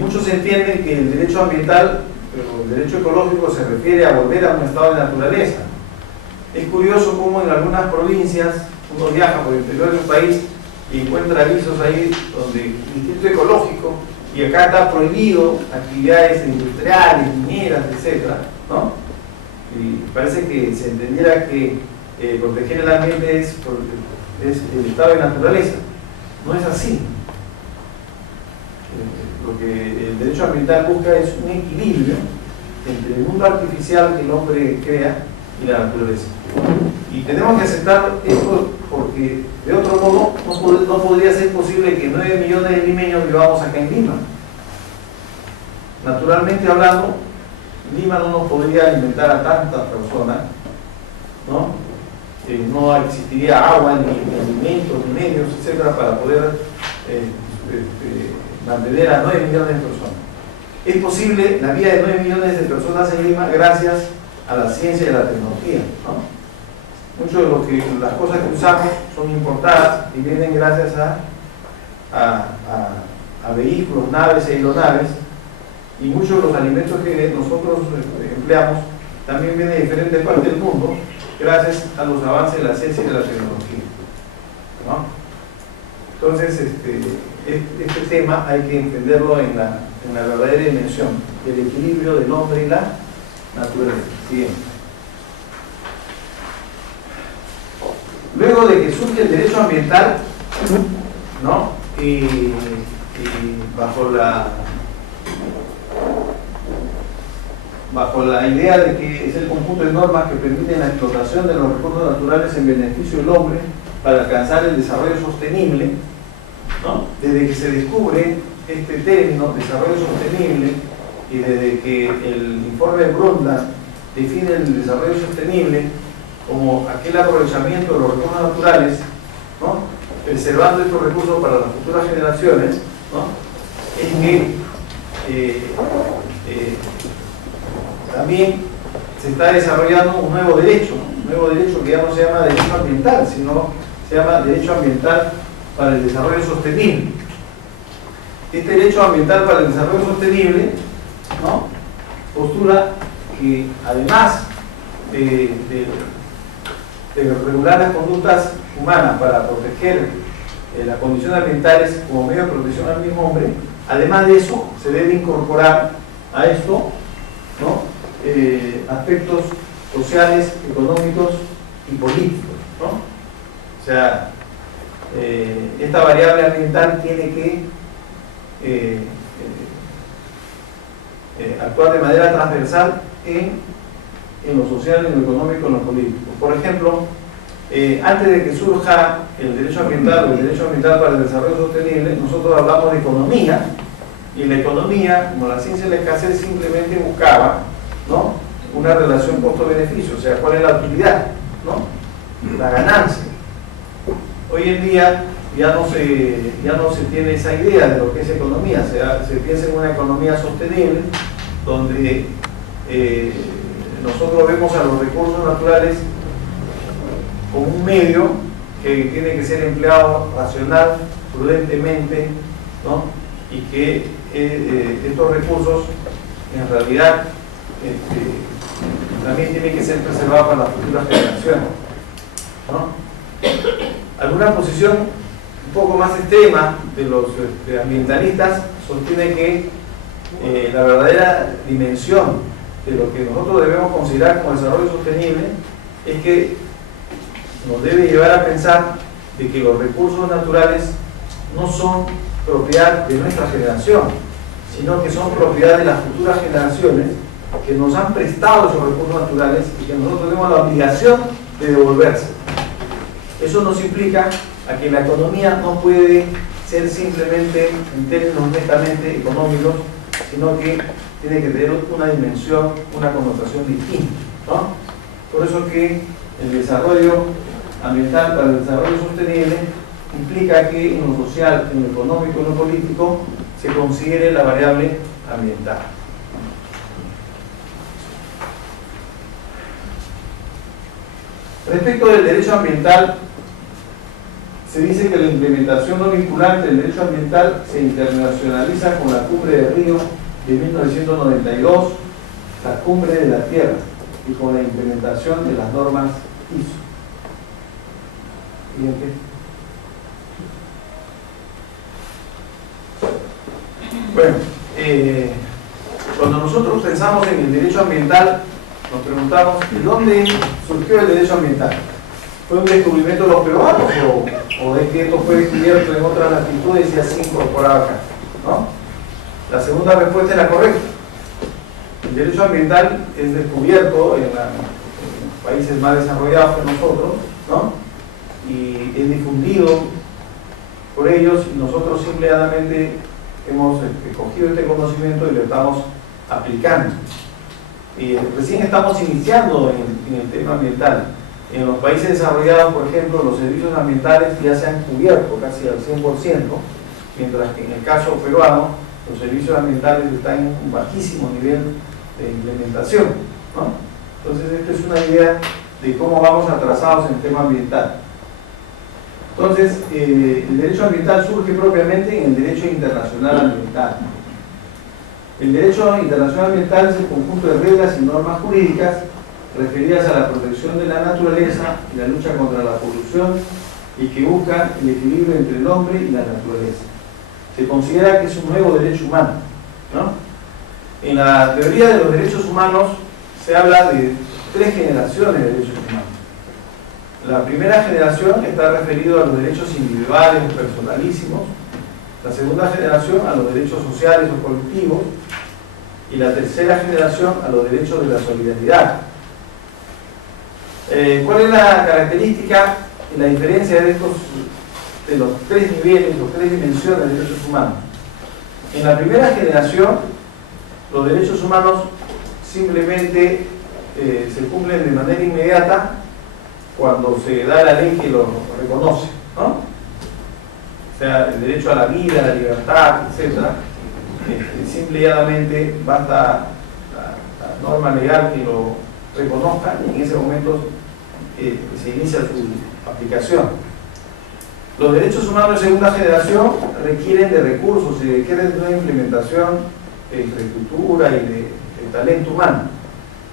Muchos entienden que el derecho ambiental, pero el derecho ecológico se refiere a volver a un estado de naturaleza. Es curioso cómo en algunas provincias uno viaja por el interior de un país y encuentra avisos ahí donde distrito ecológico, y acá está prohibido actividades industriales, mineras, etc., ¿no? Y parece que se entendiera que proteger el ambiente es el estado de naturaleza. No es así. Lo que el derecho ambiental busca es un equilibrio entre el mundo artificial que el hombre crea y la naturaleza. Y tenemos que aceptar esto porque de otro modo no podría ser posible que 9 millones de limeños vivamos acá en Lima. Naturalmente hablando, Lima no nos podría alimentar a tantas personas, ¿no? No existiría agua, ni alimentos, ni medios, etcétera, para poder mantener a 9 millones de personas. Es posible la vida de 9 millones de personas en Lima gracias a la ciencia y a la tecnología, ¿no? Muchas de las cosas que usamos son importadas y vienen gracias a vehículos, naves e aeronaves, y muchos de los alimentos que nosotros empleamos también vienen de diferentes partes del mundo gracias a los avances de la ciencia y de la tecnología, ¿no? Entonces, este tema hay que entenderlo en la verdadera dimensión, el equilibrio del hombre y la naturaleza. Siguiente. Luego de que surge el derecho ambiental, ¿no? Y bajo la idea de que es el conjunto de normas que permiten la explotación de los recursos naturales en beneficio del hombre para alcanzar el desarrollo sostenible, ¿no? Desde que se descubre este término, desarrollo sostenible, y desde que el informe de Brundtland define el desarrollo sostenible como aquel aprovechamiento de los recursos naturales, ¿no? Preservando estos recursos para las futuras generaciones, ¿no? Es que también se está desarrollando un nuevo derecho que ya no se llama derecho ambiental, sino se llama derecho ambiental para el desarrollo sostenible. Este derecho ambiental para el desarrollo sostenible, ¿no? Postula que además de regular las conductas humanas para proteger las condiciones ambientales como medio de protección al mismo hombre, además de eso, se debe incorporar a esto, ¿no?, aspectos sociales, económicos y políticos, ¿no? O sea, esta variable ambiental tiene que actuar de manera transversal en lo social, en lo económico, en lo político. Por ejemplo, antes de que surja el derecho ambiental o el derecho ambiental para el desarrollo sostenible, nosotros hablamos de economía, y la economía, como la ciencia de la escasez, simplemente buscaba, ¿no?, una relación costo-beneficio, o sea, cuál es la utilidad, ¿no?, la ganancia. Hoy en día ya no se tiene esa idea de lo que es economía, se piensa en una economía sostenible, donde nosotros vemos a los recursos naturales como un medio que tiene que ser empleado racional, prudentemente, ¿no?, y que estos recursos en realidad también tienen que ser preservados para las futuras generaciones, ¿no? Alguna posición un poco más extrema de los ambientalistas sostiene que la verdadera dimensión de lo que nosotros debemos considerar como desarrollo sostenible es que nos debe llevar a pensar de que los recursos naturales no son propiedad de nuestra generación, sino que son propiedad de las futuras generaciones que nos han prestado esos recursos naturales y que nosotros tenemos la obligación de devolverse. Eso nos implica a que la economía no puede ser simplemente en términos netamente económicos, sino que tiene que tener una dimensión, una connotación distinta, ¿no? Por eso que el desarrollo ambiental para el desarrollo sostenible implica que en lo social, en lo económico, en lo político se considere la variable ambiental. Respecto del derecho ambiental, se dice que la implementación no vinculante del derecho ambiental se internacionaliza con la Cumbre de Río de 1992, la Cumbre de la Tierra, y con la implementación de las normas ISO. Siguiente. Bueno, cuando nosotros pensamos en el derecho ambiental, nos preguntamos, ¿de dónde surgió el derecho ambiental? ¿Fue un descubrimiento de los peruanos o es que esto fue descubierto en otras latitudes y así incorporado acá? ¿No? La segunda respuesta es la correcta. El derecho ambiental es descubierto en los países más desarrollados que nosotros, ¿no?, y es difundido por ellos, y nosotros simplemente hemos cogido este conocimiento y lo estamos aplicando. Recién estamos iniciando en el tema ambiental. En los países desarrollados, por ejemplo, los servicios ambientales ya se han cubierto casi al 100%, mientras que en el caso peruano, los servicios ambientales están en un bajísimo nivel de implementación, ¿no? Entonces, esta es una idea de cómo vamos atrasados en el tema ambiental. Entonces, el derecho ambiental surge propiamente en el derecho internacional ambiental. El derecho internacional ambiental es el conjunto de reglas y normas jurídicas referidas a la protección de la naturaleza y la lucha contra la polución y que buscan el equilibrio entre el hombre y la naturaleza. Se considera que es un nuevo derecho humano, ¿no? En la teoría de los derechos humanos se habla de 3 generaciones de derechos humanos. La primera generación está referida a los derechos individuales o personalísimos, la segunda generación a los derechos sociales o colectivos y la tercera generación a los derechos de la solidaridad. ¿Cuál es la característica y la diferencia de los 3 niveles, los 3 dimensiones de derechos humanos? En la primera generación, los derechos humanos simplemente se cumplen de manera inmediata cuando se da la ley que lo reconoce, ¿no? O sea, el derecho a la vida, a la libertad, etc. Simple y llanamente basta la norma legal que lo reconozca y en ese momento se inicia su aplicación. Los derechos humanos de segunda generación requieren de recursos y requieren de una implementación de infraestructura y de talento humano.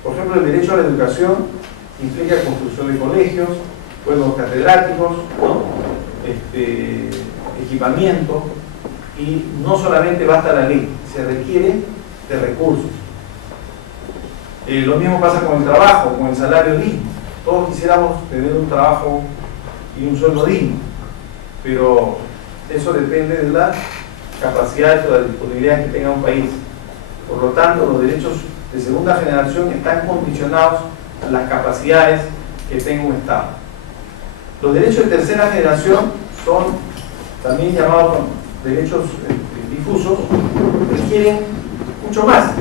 Por ejemplo, el derecho a la educación implica construcción de colegios, buenos catedráticos, ¿no? Equipamiento, y no solamente basta la ley, se requiere de recursos. Lo mismo pasa con el trabajo, con el salario digno. Todos quisiéramos tener un trabajo y un sueldo digno, pero eso depende de la capacidad y de la disponibilidad que tenga un país. Por lo tanto, los derechos de segunda generación están condicionados a las capacidades que tenga un Estado. Los derechos de tercera generación son también llamados derechos difusos, requieren mucho más.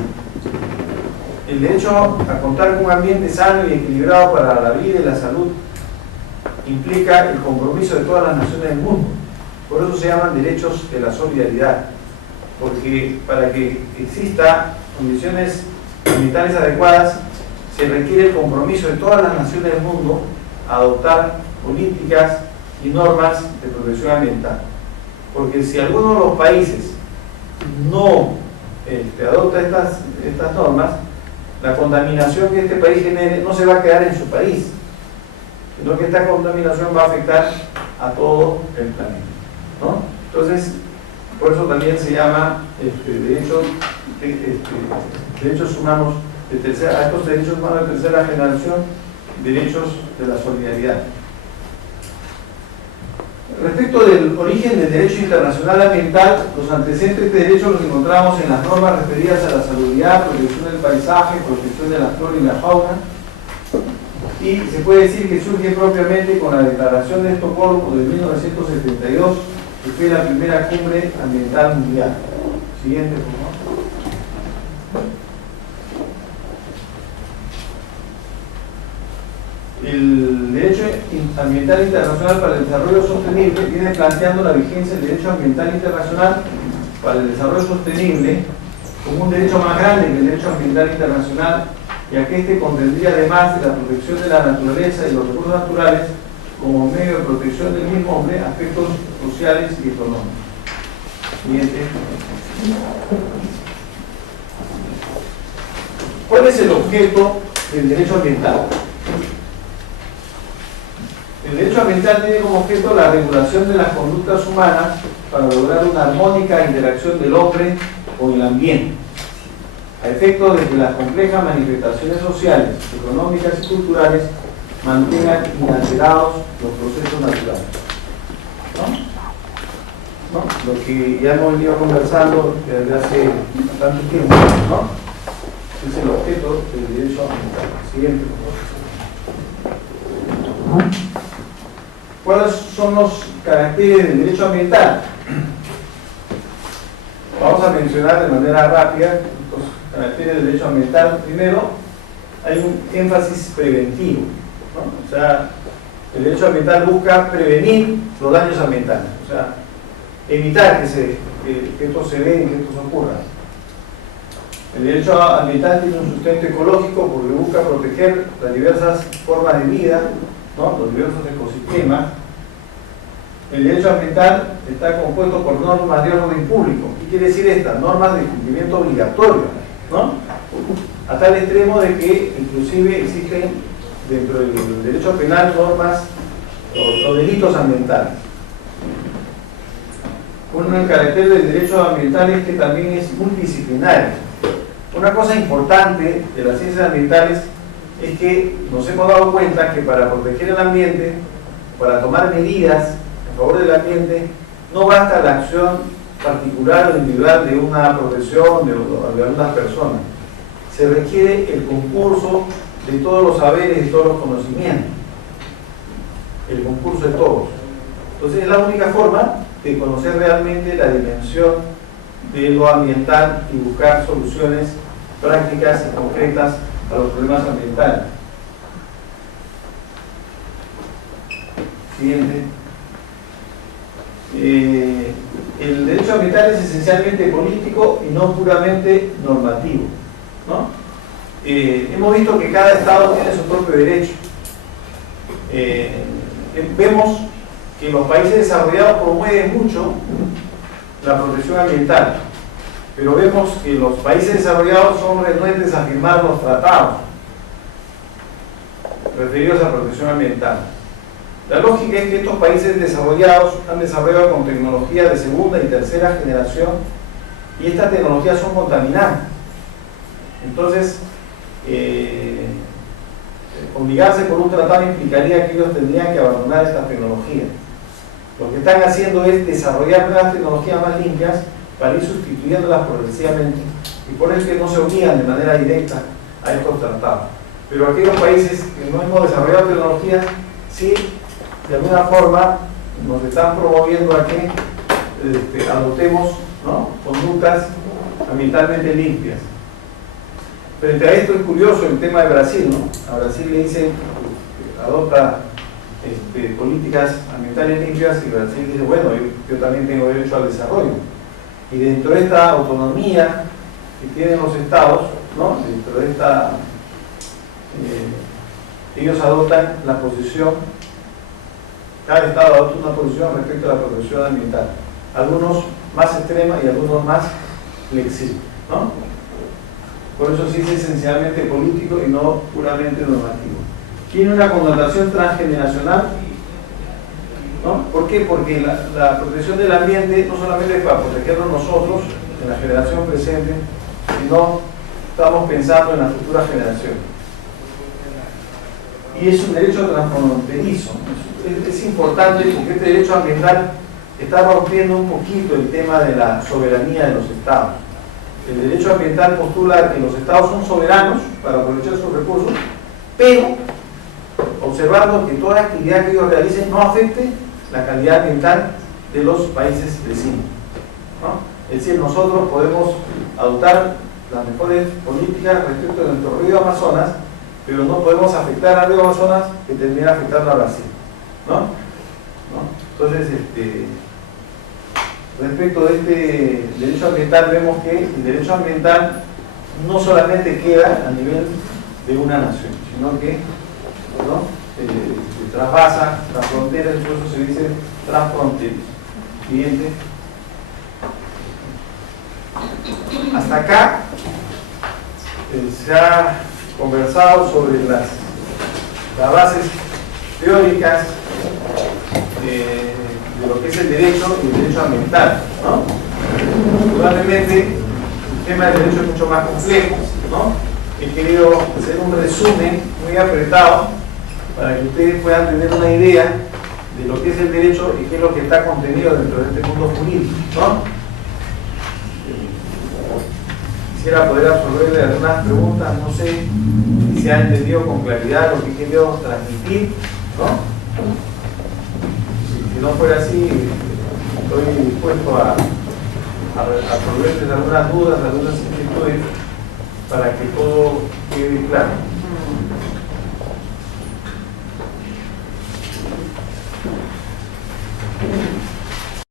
El derecho a contar con un ambiente sano y equilibrado para la vida y la salud implica el compromiso de todas las naciones del mundo. Por eso se llaman derechos de la solidaridad, porque para que exista condiciones ambientales adecuadas se requiere el compromiso de todas las naciones del mundo a adoptar políticas y normas de protección ambiental. Porque si alguno de los países no adopta estas normas, la contaminación que este país genere no se va a quedar en su país, sino que esta contaminación va a afectar a todo el planeta, ¿no? Entonces, por eso también se llama derechos humanos de tercera, a estos derechos humanos de tercera generación, derechos de la solidaridad. Respecto del origen del derecho internacional ambiental, los antecedentes de derechos los encontramos en las normas referidas a la salubridad, protección del paisaje, protección de la flora y la fauna, y se puede decir que surge propiamente con la Declaración de Estocolmo de 1972, que fue la primera cumbre ambiental mundial. Siguiente, por favor. El derecho ambiental internacional para el desarrollo sostenible viene planteando la vigencia del derecho ambiental internacional para el desarrollo sostenible como un derecho más grande que el derecho ambiental internacional, ya que este contendría, además de la protección de la naturaleza y los recursos naturales como medio de protección del mismo hombre, aspectos sociales y económicos. Siguiente. ¿Cuál es el objeto del derecho ambiental? El derecho ambiental tiene como objeto la regulación de las conductas humanas para lograr una armónica interacción del hombre con el ambiente, a efecto de que las complejas manifestaciones sociales, económicas y culturales mantengan inalterados los procesos naturales. ¿No? Lo que ya hemos venido conversando desde hace bastante tiempo, ¿no? Es el objeto del derecho ambiental. Siguiente, por favor. ¿Cuáles son los caracteres del derecho ambiental? Vamos a mencionar de manera rápida los caracteres del derecho ambiental. Primero, hay un énfasis preventivo, ¿no? O sea, el derecho ambiental busca prevenir los daños ambientales, o sea, evitar que esto se dé y que esto se ocurra. El derecho ambiental tiene un sustento ecológico porque busca proteger las diversas formas de vida, ¿no? Los diversos ecosistemas. El derecho ambiental está compuesto por normas de orden público. ¿Qué quiere decir estas? Normas de cumplimiento obligatorio, ¿no? A tal extremo de que inclusive existen dentro del derecho penal normas o delitos ambientales. Un carácter del derecho ambiental es que también es multidisciplinario. Una cosa importante de las ciencias ambientales es que nos hemos dado cuenta que para proteger el ambiente, para tomar medidas a favor del ambiente, no basta la acción particular o individual de una profesión, de algunas personas. Se requiere el concurso de todos los saberes y de todos los conocimientos. El concurso de todos. Entonces es la única forma de conocer realmente la dimensión de lo ambiental y buscar soluciones prácticas y concretas a los problemas ambientales. Siguiente. El derecho ambiental es esencialmente político y no puramente normativo, ¿no? Hemos visto que cada estado tiene su propio derecho. Vemos que los países desarrollados promueven mucho la protección ambiental, pero vemos que los países desarrollados son renuentes a firmar los tratados. referidos a protección ambiental. La lógica es que estos países desarrollados han desarrollado con tecnología de segunda y tercera generación y estas tecnologías son contaminantes. Entonces, obligarse por un tratado implicaría que ellos tendrían que abandonar estas tecnologías. Lo que están haciendo es desarrollar nuevas tecnologías más limpias para ir sustituyéndolas progresivamente, y por eso es que no se obligan de manera directa a estos tratados. Pero aquellos países que no hemos desarrollado tecnologías, sí, de alguna forma nos están promoviendo a que adoptemos, ¿no?, conductas ambientalmente limpias. Frente a esto es curioso el tema de Brasil, ¿no? A Brasil le dicen, adopta políticas ambientales limpias, y Brasil dice, bueno, yo también tengo derecho al desarrollo. Y dentro de esta autonomía que tienen los estados, ¿no?, dentro de esta, ellos adoptan la posición, cada estado adopta una posición respecto a la protección ambiental, algunos más extrema y algunos más flexibles, ¿no? Por eso sí es esencialmente político y no puramente normativo. Tiene una connotación transgeneracional, ¿no? ¿Por qué? Porque la protección del ambiente no solamente es para protegernos nosotros en la generación presente, sino estamos pensando en la futura generación. Y es un derecho transfronterizo. Es importante porque este derecho ambiental está rompiendo un poquito el tema de la soberanía de los estados. El derecho ambiental postula que los estados son soberanos para aprovechar sus recursos, pero observando que toda actividad que ellos realicen no afecte la calidad ambiental de los países vecinos, ¿no? Es decir, nosotros podemos adoptar las mejores políticas respecto de nuestro río Amazonas, pero no podemos afectar al río Amazonas que termina afectando a Brasil, ¿no? Entonces, respecto de este derecho ambiental, vemos que el derecho ambiental no solamente queda a nivel de una nación, sino que, ¿no?, traspasa las fronteras, y por eso se dice transfronterizo. Siguiente. Hasta acá se ha conversado sobre las bases teóricas de lo que es el derecho y el derecho ambiental, ¿no? Probablemente el tema del derecho es mucho más complejo, ¿no? He querido hacer un resumen muy apretado para que ustedes puedan tener una idea de lo que es el derecho y qué es lo que está contenido dentro de este mundo jurídico, ¿no? Quisiera poder absorberle algunas preguntas, no sé si se ha entendido con claridad lo que he querido transmitir, ¿no? Si no fuera así, estoy dispuesto a absorberles algunas dudas, algunas inquietudes, para que todo quede claro.